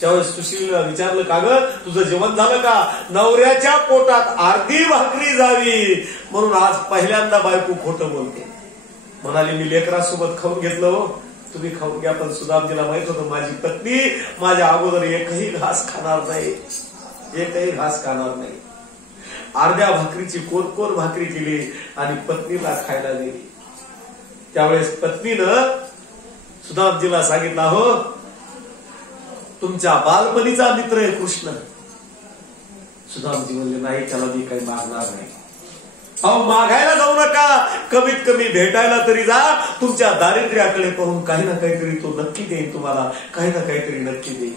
त्यावेळेस सुशीलला विचारलं, का ग तुझं जेवण झालं का? नवऱ्याच्या पोटात अर्धी भाकरी जावी म्हणून आज पहिल्यांदा बायको खोटं बोलते. म्हणाली, मी लेकरासोबत खाऊन घेतलं हो, तुम्ही खाऊन घ्या. पण सुदामजीला माहित होतं माझी पत्नी माझ्या अगोदर एकही घास खाणार नाही, एकही घास खाणार नाही. अर्ध्या भाकरीची कोरकोर भाकरी केली आणि पत्नीला खायला दिली. त्यावेळेस पत्नीनं सुदामजीला सांगितलं, हो तुमच्या बालपणीचा मित्र आहे कृष्ण. सुदामजी म्हणले, नाही त्याला मी काही मागणार नाही. अहो मागायला जाऊ नका, कमीत कमी भेटायला तरी जा. तुमच्या दारिद्र्याकडे पाहून काही ना काहीतरी तो नक्की देईल तुम्हाला, काही ना काहीतरी नक्की देईल.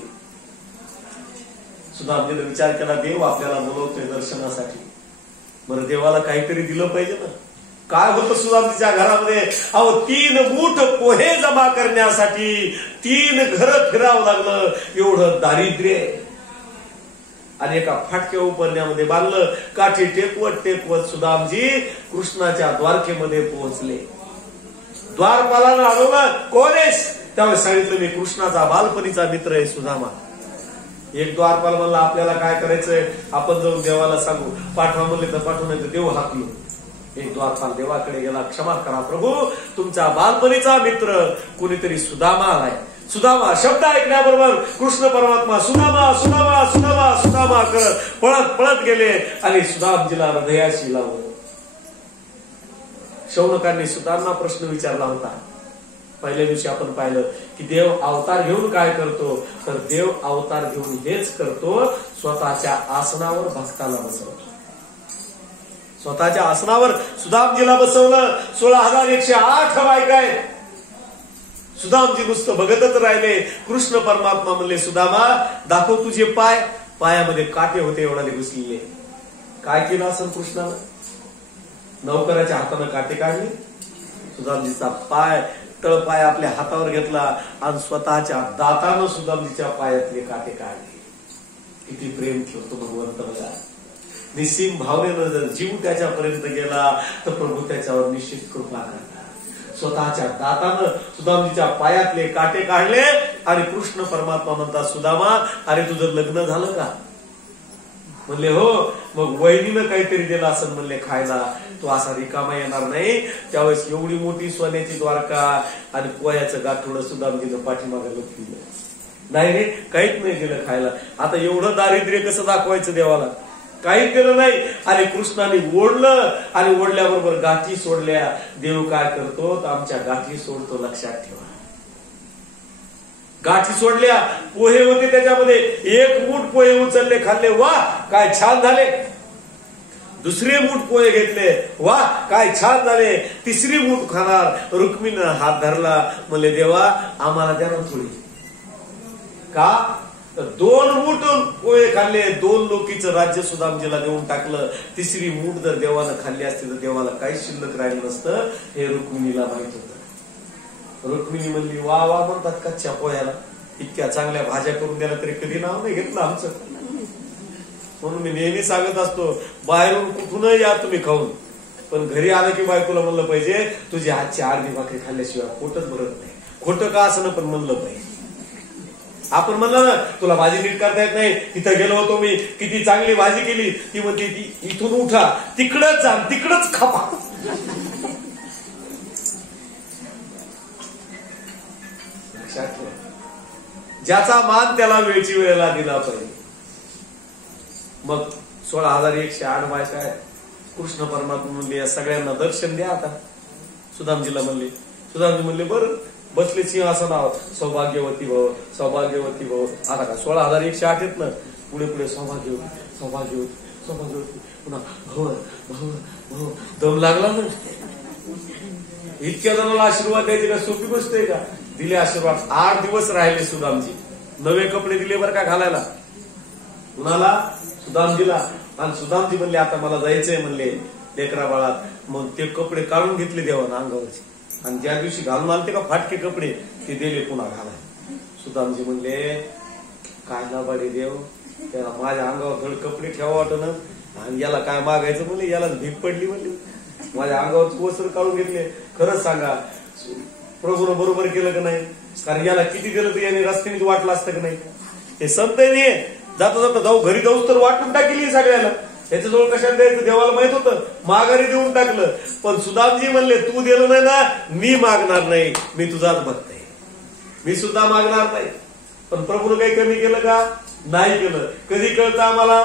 सुदामजीने विचार केला, देव आपल्याला बोलवतोय दर्शनासाठी, बरं देवाला काहीतरी दिलं पाहिजे ना. काय होतं सुदामजीच्या घरामध्ये? अहो 3 मूठ पोहे जमा करण्यासाठी 3 घरं फिरावं लागलं, एवढं दारिद्र्य. आणि एका फाटक्या उपरण्यामध्ये बांधलं. काठी टेकवत टेकवत सुदामजी कृष्णाच्या द्वारकेमध्ये पोहोचले. द्वारपालानं अडवलं, कोण आहेस? त्यावेळेस सांगितलं, मी कृष्णाचा बालपणीचा मित्र आहे सुदामा. एक द्वारपाल म्हणला, आपल्याला काय करायचंय आपण जाऊन देवाला सांगू. पाठवा म्हणले तर पाठवू, नाही तर देव हाकलो. एक द्वारपाल देवाकडे गेला, क्षमा करा प्रभू, तुमचा बालपणीचा मित्र कोणीतरी सुदामा आलाय. सुदामा शब्द ऐकल्याबरोबर कृष्ण परमात्मा सुदामा सुदामा सुदामा सुदामा करत पळत पळत गेले आणि सुदामजीला हृदयाशी लावलं. शौनकांनी सुदांना प्रश्न विचारला होता. पहिल्या दिवशी आपण पाहिलं की देव अवतार घेऊन काय करतो, तर देव अवतार घेऊन हेच करतो, स्वतःच्या आसनावर भक्ताला बसवतो. स्वतःच्या आसनावर सुदामजीला बसवलं. 16,108 बायका आहेत. सुदामजी नुसतं बघतच राहिले. कृष्ण परमात्मा म्हणले, सुदामा दाखव तुझे पाय. पायामध्ये काटे होते एवढाले घुसलेले. काय केलं असं कृष्णानं? नौकराच्या हातानं काटे काढले. सुदामजीचा पाय तळपाय आपल्या हातावर घेतला आणि स्वतःच्या दातानं सुदामजीच्या पायातले काटे काढले. किती प्रेम ठेवतो भगवंत बघा. निस्सीम भावनेनं जर जीव त्याच्यापर्यंत गेला तर प्रभू त्याच्यावर निश्चित कृपा करणार. स्वतःच्या दातानं सुदामजीच्या पायातले काटे काढले आणि कृष्ण परमात्मा म्हणतात, सुदामा अरे तुझं लग्न झालं का? म्हणले हो. मग वहिनीनं काहीतरी दिलं असं म्हणले खायला, तो असा रिकामा येणार नाही. त्यावेळेस एवढी मोठी सोन्याची द्वारका आणि पोह्याचं गाठोडं सुदामजीनं पाठीमागे लपविलं. नाही रे, काहीच नाही दिलं खायला. आता एवढं दारिद्र्य कसं दाखवायचं देवाला? काहीच केलं नाही. आणि कृष्णाने ओढलं आणि ओढल्याबरोबर गाठी सोडल्या. देव काय करतो तर आमच्या गाठी सोडतो, लक्षात ठेवा. गाठी सोडल्या, पोहे होते त्याच्यामध्ये, एक मूठ पोहे उचलले, खाल्ले, वा काय छान झाले. दुसरे मूठ पोहे घेतले, वा काय छान झाले. तिसरी मूठ खाणार, रुक्मिणीनं हात धरला, म्हणले देवा आम्हाला द्या ना थोडी. का तर 2 मूठ पोहे खाल्ले, 2 लोकीचं राज्य सुदामजीला देऊन टाकलं. तिसरी मूठ जर देवानं खाल्ली असती तर देवाला काहीच शिल्लक राहिलं नसतं. हे रुक्मिणीला माहित होतं. रुक्मिणी म्हणली वा वा म्हणतात कच्च्या पोह्याला, इतक्या चांगल्या भाज्या करून द्यायला तरी कधी नाव नाही घेतलं आमचं. म्हणून मी नेहमी सांगत असतो, बाहेरून कुठूनही या तुम्ही खाऊन, पण घरी आलं की बायकोला म्हणलं पाहिजे तुझी हातची अर्धी भाकरी खाल्ल्याशिवाय पोटच भरत नाही. खोटं का असं पण म्हणलं पाहिजे. आपण म्हणलं ना तुला भाजी नीट करता येत नाही, तिथं गेलो होतो मी, किती चांगली भाजी केली, ती म्हणते ती इथून उठा, तिकडच जा, तिकडच खापा. ज्याचा मान त्याला वेळची वेळेला दिला पाहिजे. मग 16,108 बायका आहे. कृष्ण परमात्मा म्हणले या सगळ्यांना दर्शन द्या. आता सुदामजीला म्हणले, सुदामजी म्हणले बरं बसले सिंहासनावर, सौभाग्यवती भव सौभाग्यवती भव. आता का 16,108 आहेत ना, पुढे पुढे सौभाग्यवती सौभाग्यवती सौभाग्यवती, पुन्हा भव भव भव. दम लागला ना. इतक्या जणांना आशीर्वाद द्यायचे का सोपी गोष्ट आहे का? दिले आशीर्वाद. 8 दिवस राहिले सुदामजी. नवे कपडे दिले बरं का घालायला. कुणाला? सुदामजीला. आणि सुदामजी म्हणले आता मला जायचंय म्हणले लेकरा बाळात. मग ते कपडे काढून घेतले देवानं अंगावरचे, आणि ज्या दिवशी घालून आलते का फाटके कपडे ते दिले पुन्हा घालाय. सुदामजी म्हणले काय ना बडे देव, त्याला माझ्या अंगावर थोडे कपडे ठेवा वाटणं, आणि याला काय मागायचं म्हणले, याला भीक पडली म्हणले. माझ्या अंगावर वस्त्र काढून घेतले. खरंच सांगा प्रभूनं बरोबर केलं का नाही? कारण याला किती दिलं तर याने रस्त्याने वाटलं असतं का नाही? हे संत नाही, जाता जाता जाऊ घरी जाऊच तर वाटून टाकली सगळ्याला. त्याच्याजवळ कशाला द्यायचं देवाला माहित होतं, माघारी देऊन टाकलं. पण सुदामजी म्हणले तू दिलं नाही ना, मी मागणार नाही, मी तुझाच भक्त आहे, मी सुद्धा मागणार नाही. पण प्रभूनं काही कमी केलं का? नाही केलं. कधी कळतं आम्हाला?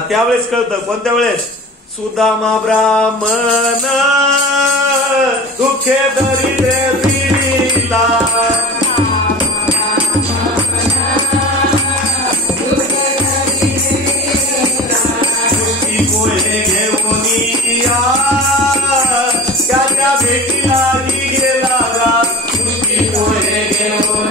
त्यावेळेस कळतं. कोणत्या वेळेस? सुदामा ब्राह्मण दुःखे दरिद्रे दिला, पोहे घेऊन या त्याच्या भेटीला गेला गा. पोहे घेऊन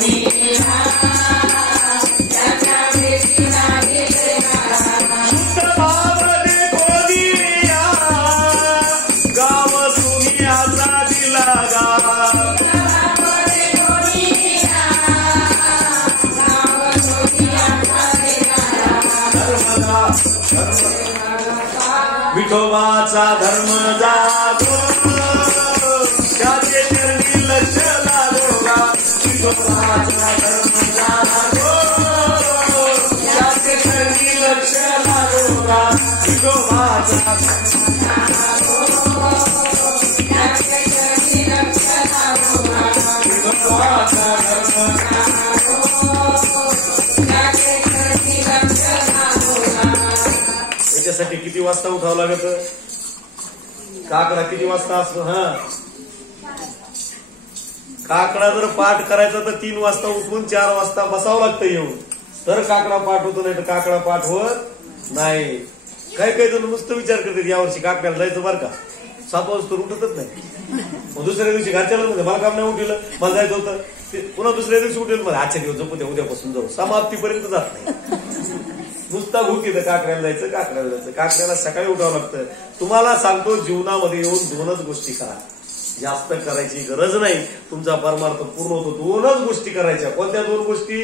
विठोबाचा धर्म जागो, त्याचे चरणी लक्ष लागो गा. विठोबाचा धर्म जागो, त्याचे चरणी लक्ष लागो गा. विठोबाचा याच्यासाठी किती वाजता उठावं लागत? काकडा किती वाजता असतो? काकडा जर पाठ करायचा तर 3 वाजता उठून 4 वाजता बसावं लागतं येऊन, तर काकडा पाठ होतो, नाही तर काकडा पाठ होत नाही. काही काही जण नुसतं विचार करतात यावर्षी काकड्याला जायचं बरं का, 7 वाजता उठतच नाही. मग दुसऱ्या दिवशी घरच्याला म्हणजे मला काम नाही उठलं, मला जायचं होतं, पुन्हा दुसऱ्या दिवशी उठेल, मला आजच्या दिवस झोपू द्या, उद्यापासून जाऊ, समाप्तीपर्यंत जात नाही. नुसता भूक येतं काकड्याला जायचं, काकड्याला जायचं. काकड्याला सकाळी उठावं लागतं. तुम्हाला सांगतो जीवनामध्ये येऊन 2च गोष्टी करा, जास्त करायची गरज नाही, तुमचा परमार्थ पूर्ण होतो. 2च गोष्टी करायच्या. कोणत्या 2 गोष्टी?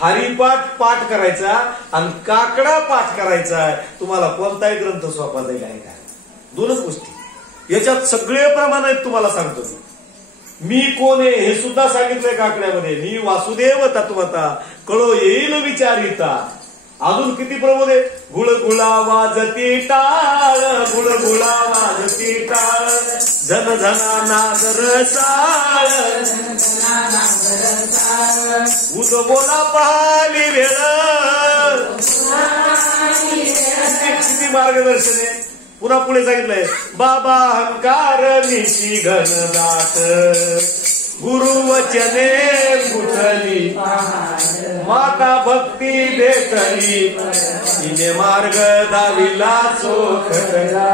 हरिपाठ पाठ करायचा आणि काकडा पाठ करायचा. तुम्हाला कोणताही ग्रंथ सोपा जाईल आहे का? 2च गोष्टी. याच्यात सगळे प्रमाण आहेत तुम्हाला सांगतो. मी कोण आहे हे सुद्धा सांगितलंय काकड्यामध्ये. मी वासुदेव तत्वता कळो येईल विचारिता. अजून किती प्रबोध आहे. गुळगुळा वाजती टाळ, गुळगुळा वाजती टाळ, झन झना नागर साळ, उद बोला पाली वेळ. किती मार्गदर्शन आहे. पुन्हा पुढे सांगितलंय बाबा अहंकार निशी घनदाट, गुरुवचने कुठली माता भक्ती भेटली, तिने मार्ग दाविला चोखला.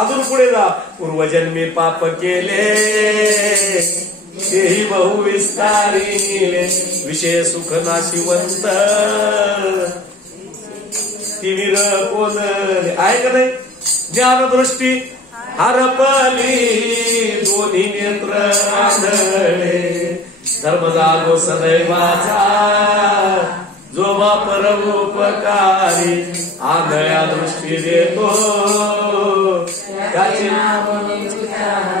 अजून पुढे जा. पूर्वजन्मी पाप केले तेही बहु विस्तारिले, विषय सुख नाशिवंत तिमिर कोण आहे का नाही. ज्ञानदृष्टी हरपली दोन्ही नेत्र आंधळे, धर्म जागो सदैवाचा जो परोपकारी, आंधळ्या दृष्टी देतो त्याचे.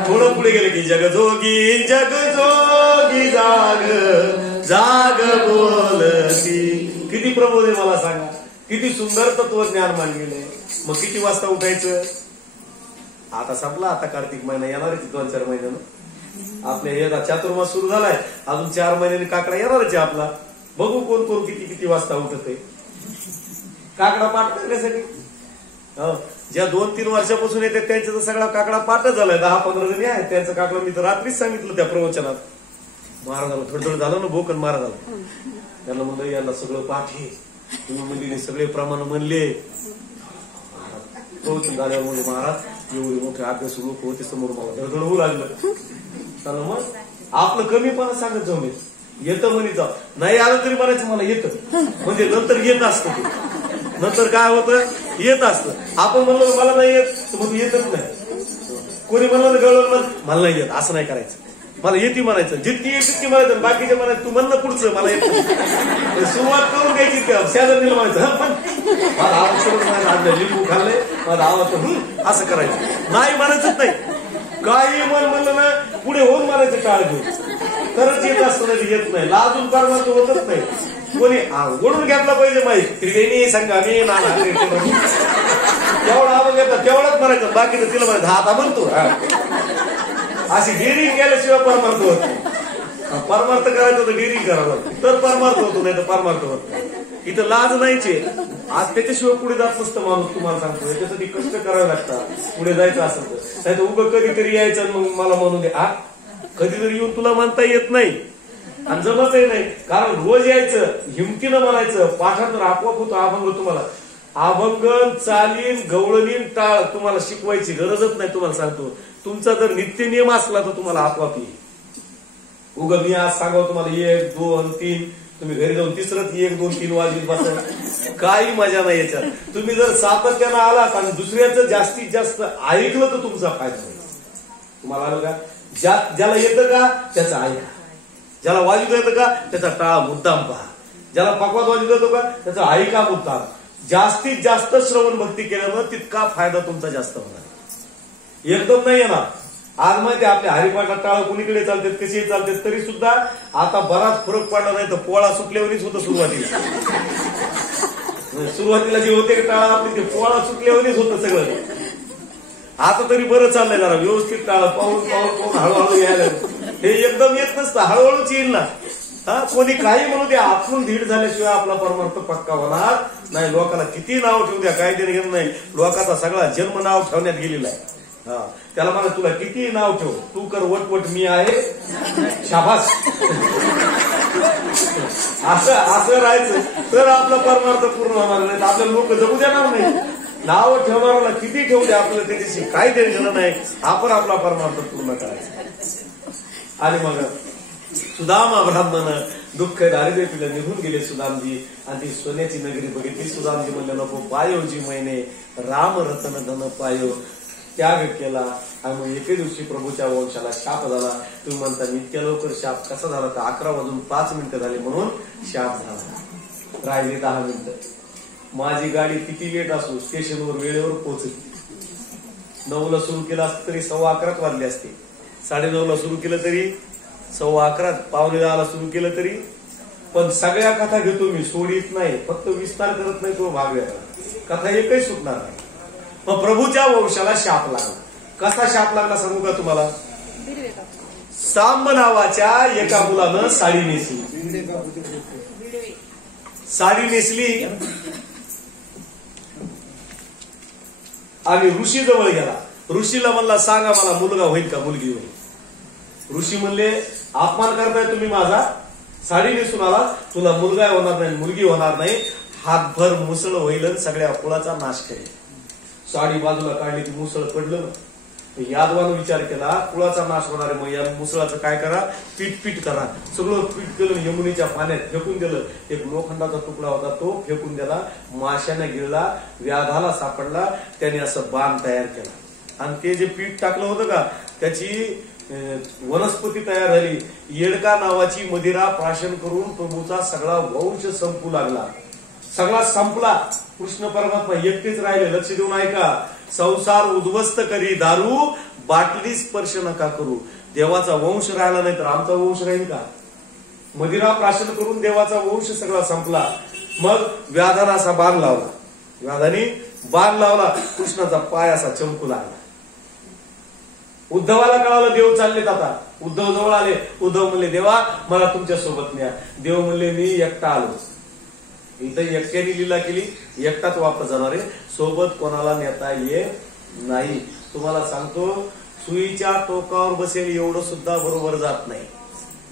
थोडं पुढे गेले की जगजोगी जगजोगी जाग जाग बोलती. किती प्रबोध आहे मला सांगा. किती सुंदर तत्वज्ञान मांडलेलं. मग किती वाजता उठायचं. आता संपला. आता कार्तिक महिना येणार आहे 2-4 महिन्यानं. आपल्या हे चातुर्मास सुरू झालाय. अजून 4 महिन्यांनी काकडा येणारच आहे आपला. बघू कोण कोण किती वाजता उठत आहे काकडा पाठ करण्यासाठी. ज्या 2-3 वर्षापासून येते त्यांचा तर सगळा काकडा पाठच झालाय. 10-15 जणी आहेत त्यांचं काकडा. मी तर रात्रीच सांगितलं त्या प्रवचनात. महाराजाला थोडं झालं ना भोकन महाराजाला. त्यांना म्हणलं यांना सगळं पाठ आहे. तुम्ही म्हणजे सगळे प्रमाण म्हणले. प्रवचन झाल्यावर म्हणजे महाराज एवढे मोठे अभ्यास लोक होते समोर मला धडधड होऊ लागलं. त्याला मग आपलं कमीपणा सांगत जाऊ. मी येतं म्हणे जाऊ. नाही आलं तरी म्हणायचं मला येतं. म्हणजे नंतर येत असतं ते. नंतर काय होतं येत असतं. आपण म्हणलं मला नाही येत मग येतच नाही. कोणी म्हणलं गळवलं मला नाही येत असं नाही करायचं. मला येते म्हणायचं. जितकी येत तितकी म्हणायचं. बाकीच्या म्हणायचं तू म्हणणं पुढचं मला येत. सुरुवात करून घ्यायची. शेजारीला म्हणायचं पण मला आवडत लिंबू खाल्ले मला आवडतं असं करायचं. नाही म्हणायचंच नाही. काही म्हणलं ना पुढे होऊन मारायचं टाळ घेऊन. खरंच येत असतं नाही येत नाही. लाजून परमार्थ होतच नाही. कोणी ओढून घेतला पाहिजे माहीत त्रिवेणी संघाने नाना तेवढा आवाज घेतला तेवढाच म्हणायचं. बाकीचं तिला म्हणायचं आता म्हणतो. अशी डेअरिंग केल्याशिवाय परमार्थ होत नाही. परमार्थ करायचं तर डेअरिंग करावं तर परमार्थ होतो. नाही तर परमार्थ होत नाही. इथं लाज नाहीचे. आज त्याच्याशिवाय पुढे जात नसतं माणूस. तुम्हाला सांगतो त्याच्यासाठी कष्ट करावे लागतात पुढे जायचं असेल तर. नाही तर उगं कधीतरी यायचं मग मला म्हणून दे. कधीतरी येऊन तुला म्हणता येत नाही आणि जमतही नाही. कारण रोज यायचं हिमतीनं म्हणायचं. पाठांतर आपोआप होतो अभंग. तुम्हाला अभंगन चालीन गवळणीन टाळ तुम्हाला शिकवायची गरजच नाही. तुम्हाला सांगतो तुमचा जर नित्य नियम असला तर तुम्हाला आपोआप येईल. उगं मी आज सांगावं तुम्हाला 1, 2, 3 तुम्ही घरी जाऊन तिसरंच 1, 2, 3 वाजवीत बसा. काही मजा नाही याच्यात. तुम्ही जर सातत्यानं आलात आणि दुसऱ्याचं जास्तीत जास्त ऐकलं तर तुमचा फायदा होईल. तुम्हाला आलं का. ज्याला येतं का त्याचं ऐका. ज्याला वाजवता येतं का त्याचा टाळा मुद्दाम पहा. ज्याला पकवाद वाजवता येतो का त्याचा ऐका मुद्दाम. जास्तीत जास्त श्रवण भक्ती केल्यानं तितका फायदा तुमचा जास्त होणार. एकदम नाही येणार. आज माहिती आपल्या हरिपाठात टाळ कुणीकडे चालतात कशी चालतात तरी सुद्धा आता बराच फरक पडला नाही. तर पोळा सुटल्यावरच होतं सुरुवातीला. सुरुवातीला जे होते टाळा आपले ते पोळा सुटल्यावरच होतं सगळं. आता तरी बरं चाललंय जरा व्यवस्थित टाळ पाहून हळूहळू यायला. हे एकदम येत नसतं हळूहळूच येईल ना. कोणी काही म्हणू द्या आपण धीड झाल्याशिवाय आपला परमार्थ पक्का होणार नाही. लोकांना किती नाव ठेवू द्या काही देणं घेणं नाही. लोकांचा सगळा जन्म नाव ठेवण्यात गेलेला आहे. त्याला म्हणा तुला किती नाव ठेव तू कर वटवट मी आहे शाबास. असं राहायचं तर आपला परमार्थ पूर्ण होणार नाही. आपल्याला लोक जगू देणार नाही. नाव ठेवणाऱ्याला किती ठेवू द्या आपल्याला त्याच्याशी काही टेन्शन नाही. आपण आपला परमार्थ पूर्ण करायचा. आणि मग सुदामा ब्राह्मण दुःख दारिद्र्य पिलं निघून गेले सुदामजी. आणि ती सोन्याची नगरी बघितली. सुदामजी म्हणले नको पायोजी महिने राम रतन धन पायो. त्याग केला आणि मग एके दिवशी प्रभूच्या वंशाला शाप झाला. तुम्ही म्हणता इतक्या लवकर शाप कसा झाला तर 11:05 झाले म्हणून शाप झाला. राहिले 10 मिनिटं. माझी गाडी किती लेट असो स्टेशनवर वेळेवर पोहोचली. 9ला सुरू केला असतं तरी 11:15 वाजले असते. 9:30ला सुरू केलं तरी, 11:15 9:45 सुरू केलं तरी, पण सगळ्या कथा घेतो मी, सोडीत नाही, फक्त विस्तार करत नाही, तो भाग वेगळा. कथा एकही सुटणार नाही. मग प्रभूच्या वंशाला शाप लागला. कसा शाप लागला सांगू का तुम्हाला? सांब नावाच्या एका मुलानं साडी नेसली. साडी नेसली आणि ऋषी जवळ गेला. ऋषीला म्हणला, सांगा मला मुलगा होईल का मुलगी होईल? ऋषी म्हणले, अपमान करताय तुम्ही माझा, साडी नेसून आला, तुला मुलगा होणार नाही मुलगी होणार नाही, हातभर मुसळ होईल, सगळ्या कुळाचा नाश करेल. साडी बाजूला काढली की मुसळ पडलं. यादवानं विचार केला, कुळाचा नाश होणार आहे, मग या मुसळाचं काय करा, पीठ करा. सगळं पीठ केलं, यमुनेच्या पाण्यात फेकून दिलं. एक लोखंडाचा तुकडा होता, तो फेकून दिला, माशाने गिळला, व्याधाला सापडला, त्याने असं बाण तयार केला. आणि ते जे पीठ टाकलं होतं का, त्याची वनस्पती तयार झाली. येडका नावाची मदिरा प्राशन करून प्रभूचा सगळा वंश संपू लागला. सगळा संपला. कृष्ण परमात्मा एकटेच राहिले. लक्ष देऊन ऐका. संसार उद्ध्वस्त करी दारू, बाटली स्पर्श नका करू. देवाचा वंश राहिला नाही तर आमचा वंश राहील का? मदिरा प्राशन करून देवाचा वंश सगळा संपला. मग व्याधाने असा बाण लावला. व्याधाने बाण लावला, कृष्णाचा पाय असा चमकू लागला. उद्धवाला कळालं देव चाललेत आता. उद्धव जवळ आले. उद्धव म्हणले, देवा मला तुमच्या सोबत न्या. देव म्हणले, मी एकटा आलो. इथं एकट्याने लीला केली, एकटाच वापस जाणार आहे, सोबत कोणाला नेता येत नाही. तुम्हाला सांगतो, सुईच्या टोकावर बसेल एवढं सुद्धा बरोबर जात नाही.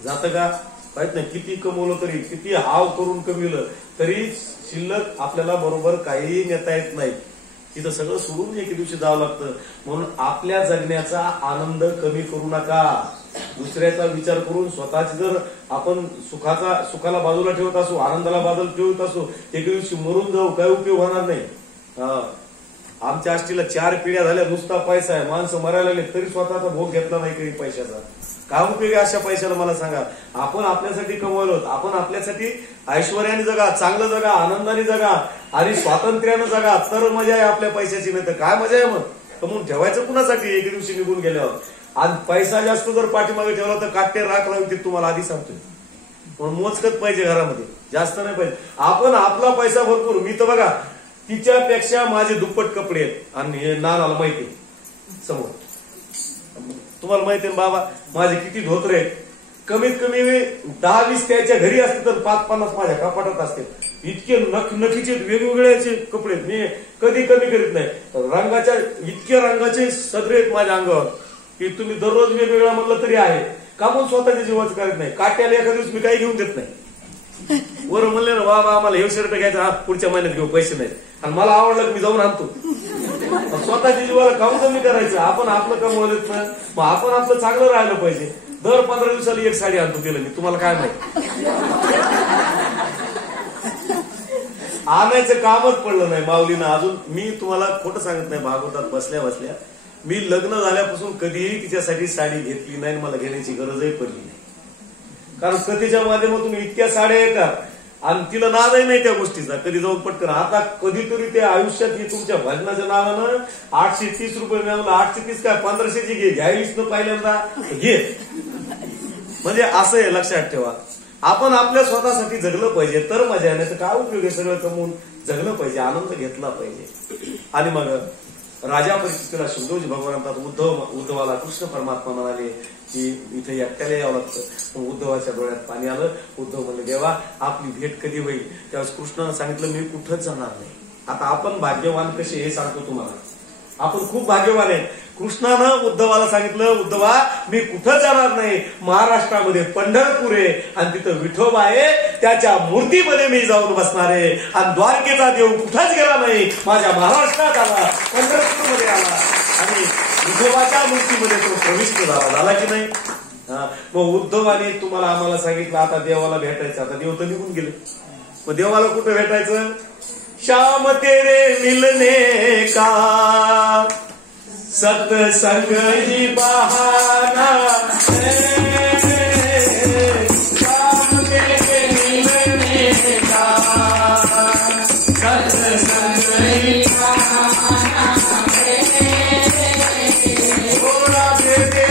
जातं का? माहित नाही. किती कमवलं तरी, किती हाव करून कमवलं तरी शिल्लक आपल्याला बरोबर काही नेता येत नाही. तिथं सगळं सोडून एके दिवशी जावं लागतं. म्हणून आपल्या जगण्याचा आनंद कमी करू नका. दुसऱ्याचा विचार करून स्वतःची जर आपण सुखाला बाजूला ठेवत असू, आनंदाला बाजूला ठेवत असू, एके दिवशी मरून जाऊ, काय उपयोग होणार नाही. आमच्या आष्टीला 4 पिढ्या झाल्या, नुसता पैसा आहे. माणसं मरायला लागले तरी स्वतःचा भोग घेतला नाही काही पैशाचा. काय उपयोग आहे अशा पैशाला मला सांगा? आपण आपल्यासाठी कमवलो, आपण आपल्यासाठी ऐश्वर्याने जगा, चांगलं जगा, आनंदाने जगा आणि स्वातंत्र्यानं जगा, तर मजा आहे आपल्या पैशाची. नाही तर काय मजा आहे? मग कमवून ठेवायचं कुणासाठी एके दिवशी निघून गेल्यावर? आणि पैसा जास्त जर पाठीमागे ठेवला तर काट्टे राख लावते, तुम्हाला आधी सांगतोय. पण मोजकत पाहिजे घरामध्ये, जास्त नाही पाहिजे. आपण आपला पैसा भरपूर. मी तर बघा, तिच्यापेक्षा माझे दुप्पट कपडे आहेत आणि हे नानाला माहिती समोर. तुम्हाला माहिती आहे बाबा, माझे किती धोत्रे आहेत. कमीत कमी 10-20 त्याच्या घरी असते तर 5-50 माझ्या कपाटात असते. इतके नखीचे वेगवेगळ्याचे कपडे मी कधी कमी करीत नाही. रंगाच्या इतके रंगाचे सदरे आहेत माझ्या अंगावर की तुम्ही दररोज वेगवेगळा म्हणलं तरी आहे. का म्हणून स्वतःच्या जीवाचं करत नाही. काट्याला एखाद्या दिवस मी काही घेऊन देत नाही. वर म्हणले ना, बाबा आम्हाला हे शर्ट घ्यायचं, हा पुढच्या महिन्यात घेऊ, पैसे नाहीत, आणि मला आवडलं मी जाऊन आणतो. स्वतःच्या जीवाला काहून कमी करायचं? आपण आपलं कमवलेत ना, मग आपण आपलं चांगलं राहिलं पाहिजे. दर 15 दिवसाला एक साडी आणतो तिला मी. तुम्हाला काय माहिती? आणायचं कामच पडलं नाही माऊलीनं अजून. मी तुम्हाला खोटं सांगत नाही, भागवतात बसल्या बसल्या मी लग्न झाल्यापासून कधीही तिच्यासाठी साडी घेतली नाही, मला घेण्याची गरजही पडली नाही. कारण कथेच्या माध्यमातून इतक्या साड्या येतात आणि तिला नादही नाही त्या गोष्टीचा. कधी जाऊन पटकन आता कधीतरी ते आयुष्यात तुमच्या भजनाच्या नावानं 830 रुपये मिळालं. 830 काय 1500ची घे, घ्यावीच न पहिल्यांदा घे. म्हणजे असं आहे, लक्षात ठेवा. आपण आपल्या स्वतःसाठी जगलं पाहिजे तर मजा नाही तर काय उपयोग आहे? सगळं कमवून जगलं पाहिजे, आनंद घेतला पाहिजे. आणि मग राजा परिस्थितीला शिवजी भगवान म्हणतात, उद्धवाला कृष्ण परमात्मा म्हणाले की इथे एकट्याला यावं लागतं. मग उद्धवाच्या डोळ्यात पाणी आलं. उद्धव म्हणले, देवा आपली भेट कधी होईल? त्यावेळेस कृष्णानं सांगितलं, मी कुठंच जाणार नाही. आता आपण भाग्यवान कसे हे सांगतो तुम्हाला. आपण खूप भाग्यवान आहे. कृष्णानं उद्धवाला सांगितलं, उद्धवा मी कुठं जाणार नाही, महाराष्ट्रामध्ये पंढरपूर आहे आणि तिथं विठोबा आहे, त्याच्या मूर्तीमध्ये मी जाऊन बसणार आहे. आणि द्वारकेचा देव कुठंच गेला नाही, माझ्या महाराष्ट्रात आला, पंढरपूरमध्ये आला आणि विठोबाच्या मूर्तीमध्ये तो प्रविष्ट झाला की नाही? मग उद्धवाने तुम्हाला आम्हाला सांगितलं आता देवाला भेटायचं. आता देव तर निघून गेले. मग देवाला कुठं भेटायचं? श्याम तेरे मिलने का सत्संग ही बहाना है, श्याम तेरे मिलने का सत्संग ही बहाना है, थोड़ा दे दे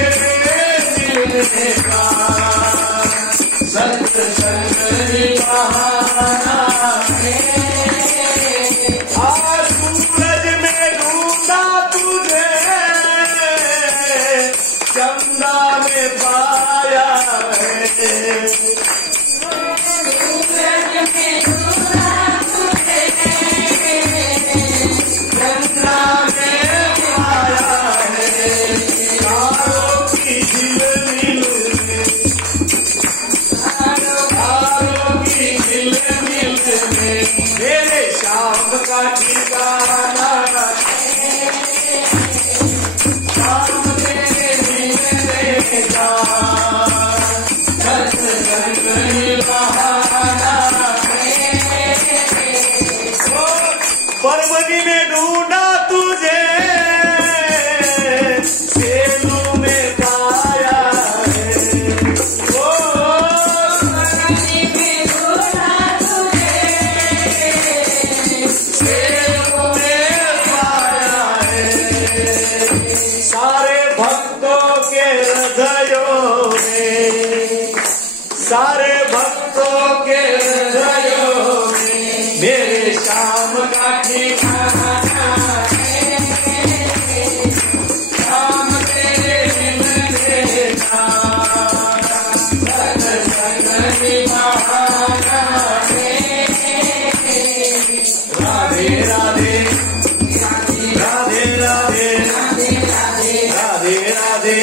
सारे भक्तों के हृदयों में मेरे श्याम का ठिकाना है। श्याम तेरे बिन देखा सत्संग निभाना है। राधे राधे राधे राधे राधे राधे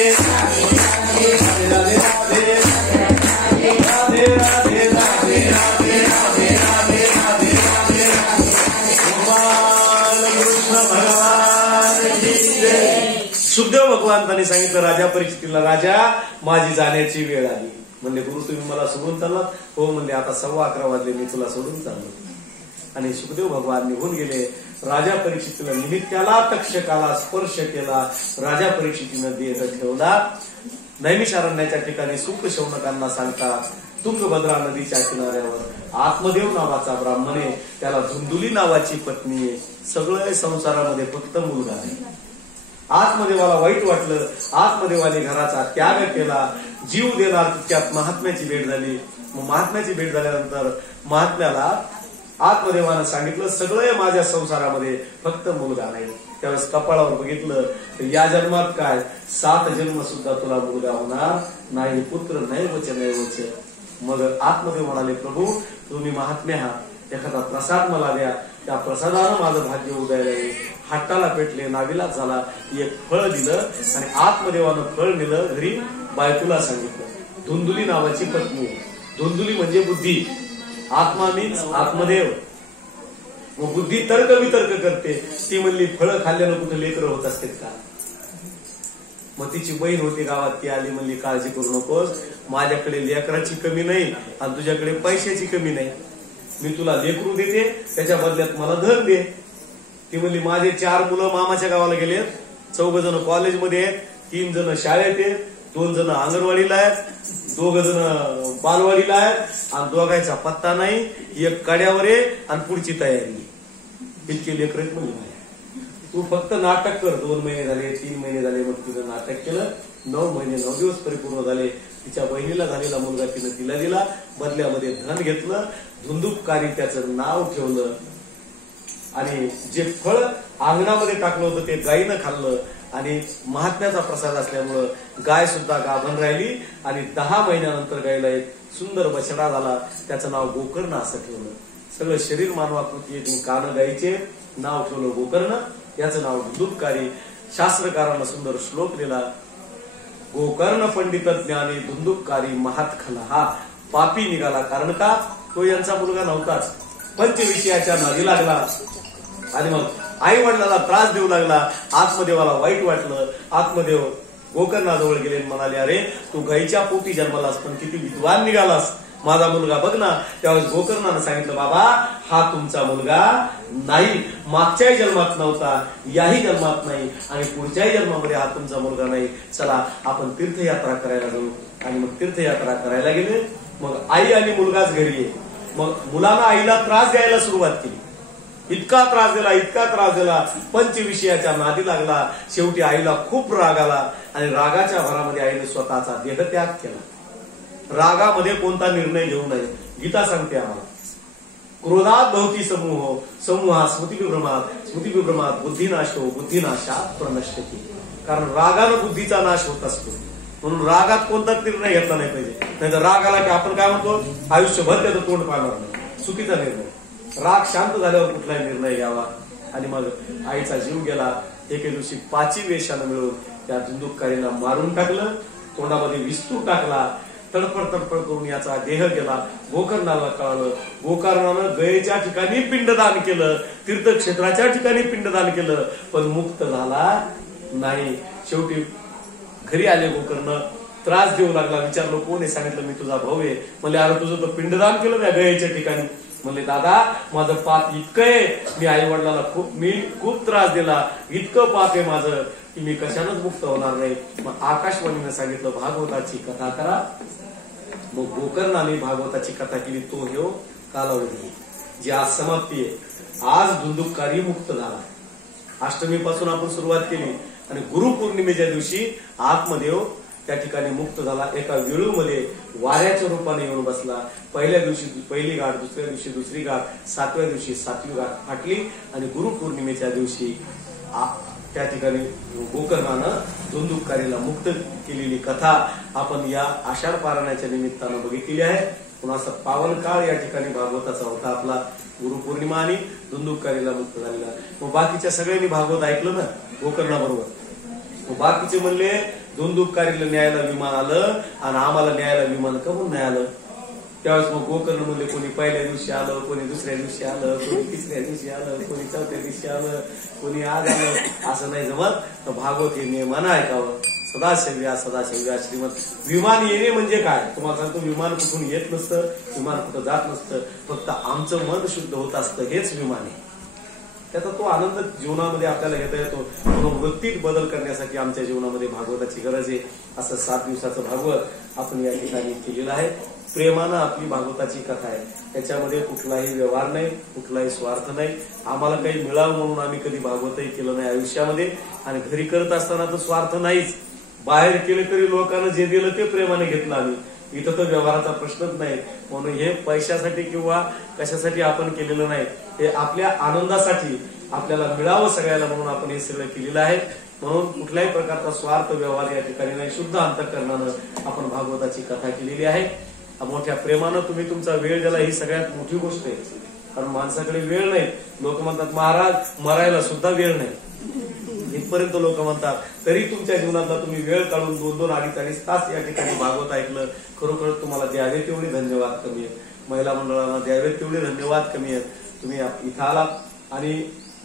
सुखदेव भगवंतांनी सांगितलं राजा परीक्षितीला, राजा माझी जाण्याची वेळ आली. म्हणले गुरु तुम्ही मला सोडून चाललात? हो म्हणले आता 11:15 वाजले, मी तुला सोडून चाललो. आणि सुखदेव भगवान निघून गेले. राजा परीक्षितीला निमित्ताला तक्षकाला स्पर्श केला. राजा परीक्षितीनं देह ठेवला. नैमिषारण्याच्या ठिकाणी सुख शौनकांना सांगता तुंगभद्रा नदीच्या किनाऱ्यावर आत्मदेव नावाचा ब्राह्मण आहे, त्याला धुंदुली नावाची पत्नी आहे. सगळं संसारामध्ये फक्त मुलगा आहे. आत्मदेवाला वाईट वाटलं. आत्मदेवाने घराचा त्याग केला. जीव देणार तितक्यात महात्म्याची भेट झाली. महात्म्याची भेट झाल्यानंतर महात्म्याला आत्मदेवानं सांगितलं सगळं माझ्या संसारामध्ये फक्त मुलगा नाही. त्यावेळेस कपाळावर बघितलं तर या जन्मात काय 7 जन्म सुद्धा तुला मुलगा होणार नाही, पुत्र नाही वच नाही वच. मग आत्मदेव म्हणाले प्रभू तुम्ही महात्म्य आहात, एखादा प्रसाद मला द्या, त्या प्रसादानं माझं भाग्य उदयाला येईल. हाताला पेटले, नाविलाच झाला. एक फळ दिलं आणि आत्मदेवानं फळ दिलं. घरी बायकोला सांगितलं. धुंदुली नावाची पत्नी. धुंदुली म्हणजे बुद्धी. आत्मा मीन्स आत्मदेव. मग बुद्धी तर्क वितर्क करते. ती म्हणली फळं खाल्ल्यानं कुठे लेकरं होत असते का? मग तिची बहीण होती गावात, ती आली म्हणली काळजी करू नकोस, माझ्याकडे लेकराची कमी नाही आणि तुझ्याकडे पैशाची कमी नाही. मी तुला लेकरू देते, त्याच्या बदल्यात मला धन दे. ती म्हणली माझे 4 मुलं मामाच्या गावाला गेलेत, 4 जण कॉलेजमध्ये आहेत, 3 जण शाळेत आहेत, 2 जण अंगणवाडीला आहेत, 2 जण बालवाडीला आहेत आणि दोघांचा पत्ता नाही. एक कड्यावर आहे आणि पुढची तयारी. इतके लेकर म्हणली तू फक्त नाटक कर. 2 महिने झाले, 3 महिने झाले. मग तिनं नाटक केलं. 9 महिने 9 दिवस परिपूर्ण झाले. तिच्या बहिणीला झालेला मुलगा तिनं तिला दिला. बदल्यामध्ये धन घेतलं. धुंदुपकारी त्याचं नाव ठेवलं. आणि जे फळ अंगणामध्ये टाकलं होतं ते गायीनं खाल्लं. आणि महात्म्याचा प्रसाद असल्यामुळं गाय सुद्धा गाभण राहिली. आणि 10 महिन्यानंतर गायला एक सुंदर बछडा झाला. त्याचं नाव गोकर्ण असं ठेवलं. सगळं शरीर मानवाकृती कान गायीचे नाव ठेवलं गोकर्ण. याचं नाव धुंदुपकारी. शास्त्रकारांना सुंदर श्लोक दिला. गोकर्ण पंडित ज्ञानी धुंदुपकारी महातखला. हा पापी निघाला. कारण का तो यांचा मुलगा नव्हताच. पंचविषयाच्या नादी लागला आणि मग आई वडिलांना त्रास देऊ लागला. आत्मदेवाला वाईट वाटलं. आत्मदेव गोकर्णाजवळ गेले आणि म्हणाले अरे तू गाईच्या पोटी जन्मालास पण किती विद्वान निघालास, माझा मुलगा बघ ना. त्यावेळेस गोकर्णानं सांगितलं बाबा हा तुमचा मुलगा नाही, मागच्याही जन्मात नव्हता, याही जन्मात नाही आणि पुढच्याही जन्मामध्ये हा तुमचा मुलगा नाही. चला आपण तीर्थयात्रा करायला जाऊ. आणि मग तीर्थयात्रा करायला गेले. मग आई आणि मुलगाच घरी आहे. मग मुलानं आईला त्रास द्यायला सुरुवात केली. इतका त्रास दिला, इतका त्रास दिला, पंचविषयाच्या नादी लागला. शेवटी आईला खूप राग आला आणि रागाच्या भरामध्ये आईने स्वतःचा देहत्याग केला. रागामध्ये कोणता निर्णय घेऊ नये. गीता सांगते आम्हाला क्रोधात भवती समूह, समूहा स्मृतिविभ्रमात, स्मृतिविभ्रमात बुद्धिनाशो, बुद्धिनाशात प्रणश्यती. कारण रागानं बुद्धीचा नाश होत असतो. म्हणून रागात कोणताच निर्णय घेतला नाही पाहिजे. नाहीतर राग आला की आपण काय म्हणतो आयुष्यभर त्याचं तोंड पाहणार नाही. चुकीचा निर्णय. राग शांत झाल्यावर कुठलाही निर्णय घ्यावा. आणि मग आईचा जीव गेला. एके दिवशी 5 वेशानं मिळून त्या धुंदुपकारीला मारून टाकलं. तोंडामध्ये विस्तू टाकला. तडफड तडफड करून याचा देह गेला. गोकर्णाला कळालं. गोकर्णानं गयेच्या ठिकाणी पिंडदान केलं, तीर्थक्षेत्राच्या ठिकाणी पिंडदान केलं, पण मुक्त झाला नाही. शेवटी घरी आले गोकर्ण. त्रास देऊ लागला. विचारलं कोण आहे? सांगितलं मी तुझा भाऊ आहे. म्हणले अरे तुझं तर पिंडदान केलं त्या गयेच्या ठिकाणी. म्हणले दादा माझं पाप इतकं आहे, मी आई वडिलांना खूप त्रास दिला, इतकं पाप आहे माझं की मी कशानंच मुक्त होणार नाही. मग आकाशवाणीने सांगितलं भागवताची कथा करा. मग गोकर्णाने भागवताची कथा केली. तो हे कालावधी जी आज समाप्ती आहे. आज धुंदुपकारी मुक्त झाला. अष्टमीपासून आपण सुरुवात केली आणि गुरुपौर्णिमेच्या दिवशी आत्मदेव त्या ठिकाणी मुक्त झाला. एका वेळूमध्ये वाऱ्याच्या रूपाने येऊन बसला. पहिल्या दिवशी पहिली गाठ, दुसऱ्या दिवशी दुसरी गाठ, 7व्या दिवशी 7वी गाठ फाटली आणि गुरुपौर्णिमेच्या दिवशी त्या ठिकाणी गोकर्णानं धुंदुककारीला मुक्त केलेली कथा आपण या आषाढ पारायणाच्या निमित्तानं बघितलेली आहे. कुणाचा पावन काळ या ठिकाणी भागवताचा होता आपला. गुरुपौर्णिमा आणि धुंदुककारीला मुक्त झालेला. मग बाकीच्या सगळ्यांनी भागवत ऐकलं ना गोकर्णाबरोबर. मग बाकीचे म्हणले धुंदुककारीला न्यायला विमान आलं आणि आम्हाला न्यायला विमान कमून नाही आलं. त्यावेळेस मग गोकर्ण म्हणले कोणी पहिल्या दिवशी आलं, कोणी दुसऱ्या दिवशी आलं, कोणी तिसऱ्या दिवशी आलं, कोणी चौथ्या दिवशी आलं, कोणी आज आलं. असं नाही जमत. तर भागवत हे नियमानं ऐकावं. सदाशिव्या सदाशिव्या श्रीमंत. विमान येणे म्हणजे काय तुम्हाला सांगतो. विमान कुठून येत नसतं, विमान कुठं जात नसतं. फक्त आमचं मन शुद्ध होत असतं, हेच विमान आहे. त्याचा तो आनंद जीवनामध्ये आपल्याला घेता येतो. म्हणून वृत्तीत बदल करण्यासाठी आमच्या जीवनामध्ये भागवताची गरज आहे. असं 7 दिवसाचं भागवत आपण या ठिकाणी केलेलं आहे. प्रेमानं आपली भागवताची कथा आहे. त्याच्यामध्ये कुठलाही व्यवहार नाही, कुठलाही स्वार्थ नाही. आम्हाला काही मिळावं म्हणून आम्ही कधी भागवतही केलं नाही आयुष्यामध्ये. आणि घरी करत असताना तर स्वार्थ नाहीच. बाहेर केलं तरी लोकांना जे दिलं ते प्रेमाने घेतलं आम्ही. इथं तर व्यवहाराचा प्रश्नच नाही. म्हणून हे पैशासाठी किंवा कशासाठी आपण केलेलं नाही. हे आपल्या आनंदासाठी, आपल्याला मिळावं सगळ्याला म्हणून आपण हे सगळं केलेलं आहे. म्हणून कुठल्याही प्रकारचा स्वार्थ व्यवहार या ठिकाणी नाही. शुद्ध अंतःकरणानं आपण भागवताची कथा केलेली आहे. मोठ्या प्रेमानं तुम्ही तुमचा वेळ द्याला ही सगळ्यात मोठी गोष्ट आहे. कारण माणसाकडे वेळ नाही. लोक म्हणतात महाराज मरायला सुद्धा वेळ नाही, इथपर्यंत लोक म्हणतात. तरी तुमच्या जीवनातला तुम्ही वेळ काढून 2-2, 2.5 तास या ठिकाणी भागवत ऐकलं. खरोखर तुम्हाला द्यावे तेवढे धन्यवाद कमी आहेत. महिला मंडळाला द्यावे तेवढे धन्यवाद कमी आहेत. तुम्ही इथं आलात आणि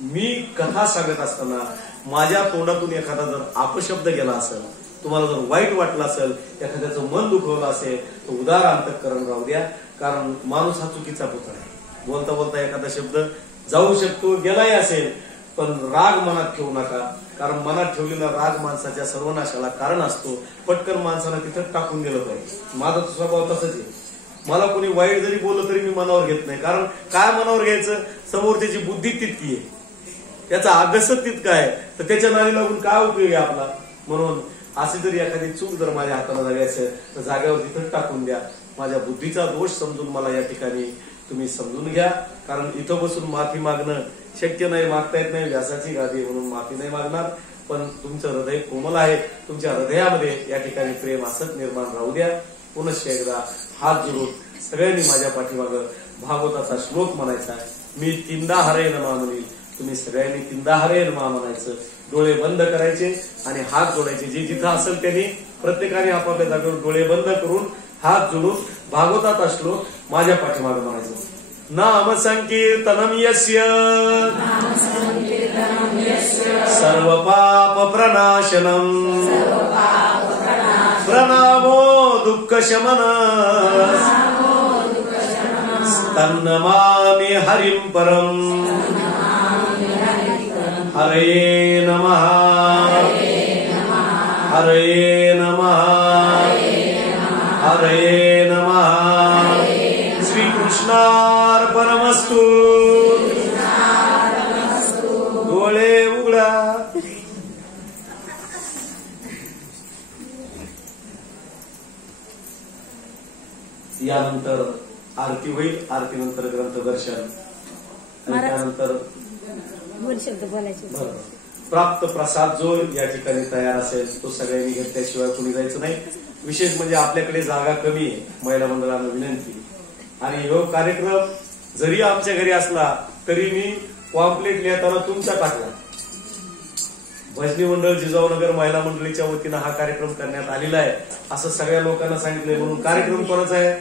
मी कथा सांगत असताना माझ्या तोंडातून एखादा जर अपशब्द गेला असेल, तुम्हाला जर वाईट वाटलं असेल, एखाद्याचं मन दुखवलं असेल, तर उदार अंतःकरण राहू द्या. कारण माणूस हा चुकीचा पुतळा आहे. बोलता बोलता एखादा शब्द जाऊ शकतो, गेलाही असेल, पण राग मनात ठेवू नका. कारण मनात ठेवलेला राग माणसाच्या सर्वनाशाला कारण असतो. पटकन माणसाला तिथं टाकून दिलं पाहिजे. माझा स्वभाव तसंच आहे. मला कोणी वाईट जरी बोललं तरी मी मनावर घेत नाही. कारण काय मनावर घ्यायचं, समोर त्याची बुद्धी तितकी आहे, त्याचा अभ्यासच तितका आहे, तर त्याच्या नादी लागून काय उपयोग आहे आपला. म्हणून अशी जरी एखादी चूक जर माझ्या हाताला झाली असेल तर जागेवर तिथं टाकून द्या. माझ्या बुद्धीचा दोष समजून मला या ठिकाणी तुम्ही समजून घ्या. कारण इथं बसून माफी मागणं शक्य नाही, मागता येत नाही. व्यासाची गादी म्हणून माफी नाही मागणार. पण तुमचं हृदय कोमल आहे. तुमच्या हृदयामध्ये या ठिकाणी प्रेम असंच निर्माण राहू द्या. पुनश्च एकदा हात जोडून सगळ्यांनी माझ्या पाठीमागं भागवताचा श्लोक म्हणायचा आहे. मी 3दा हरे नमा म्हणेल, तुम्ही सगळ्यांनी 3दा हरे नमा म्हणायचं. डोळे बंद करायचे आणि हात जोडायचे. जे जिथं असेल त्यांनी प्रत्येकाने आपापल्या जागेवर डोळे बंद करून हात जोडून भागवताचा श्लोक माझ्या पाठीमागं म्हणायचं. नाम संकीर्तनम यस्य सर्व पाप प्रनाशनम प्रणामो दुःख शमन तन्नमामि हरिं परम. हरे नमः हरे नमः हरे नमः. श्रीकृष्णार्पणमस्तु. डोळे उघडा. यानंतर आरती होईल. आरतीनंतर ग्रंथदर्शन आणि त्यानंतर शब्द बोलायचे. प्राप्त प्रसाद जो या ठिकाणी तयार असेल तो सगळ्यांनी घेतल्याशिवाय कुणी जायचं नाही. विशेष म्हणजे आपल्याकडे जागा कमी आहे. महिला मंडळाला विनंती. आणि हा कार्यक्रम जरी आमच्या घरी असला तरी मी पॉम्पलेट लिहिताना तुमचा टाकला. भजनी मंडळ जिजाऊनगर महिला मंडळीच्या वतीनं हा कार्यक्रम करण्यात आलेला आहे असं सगळ्या लोकांना सांगितलंय. म्हणून कार्यक्रम कोणाचा आहे,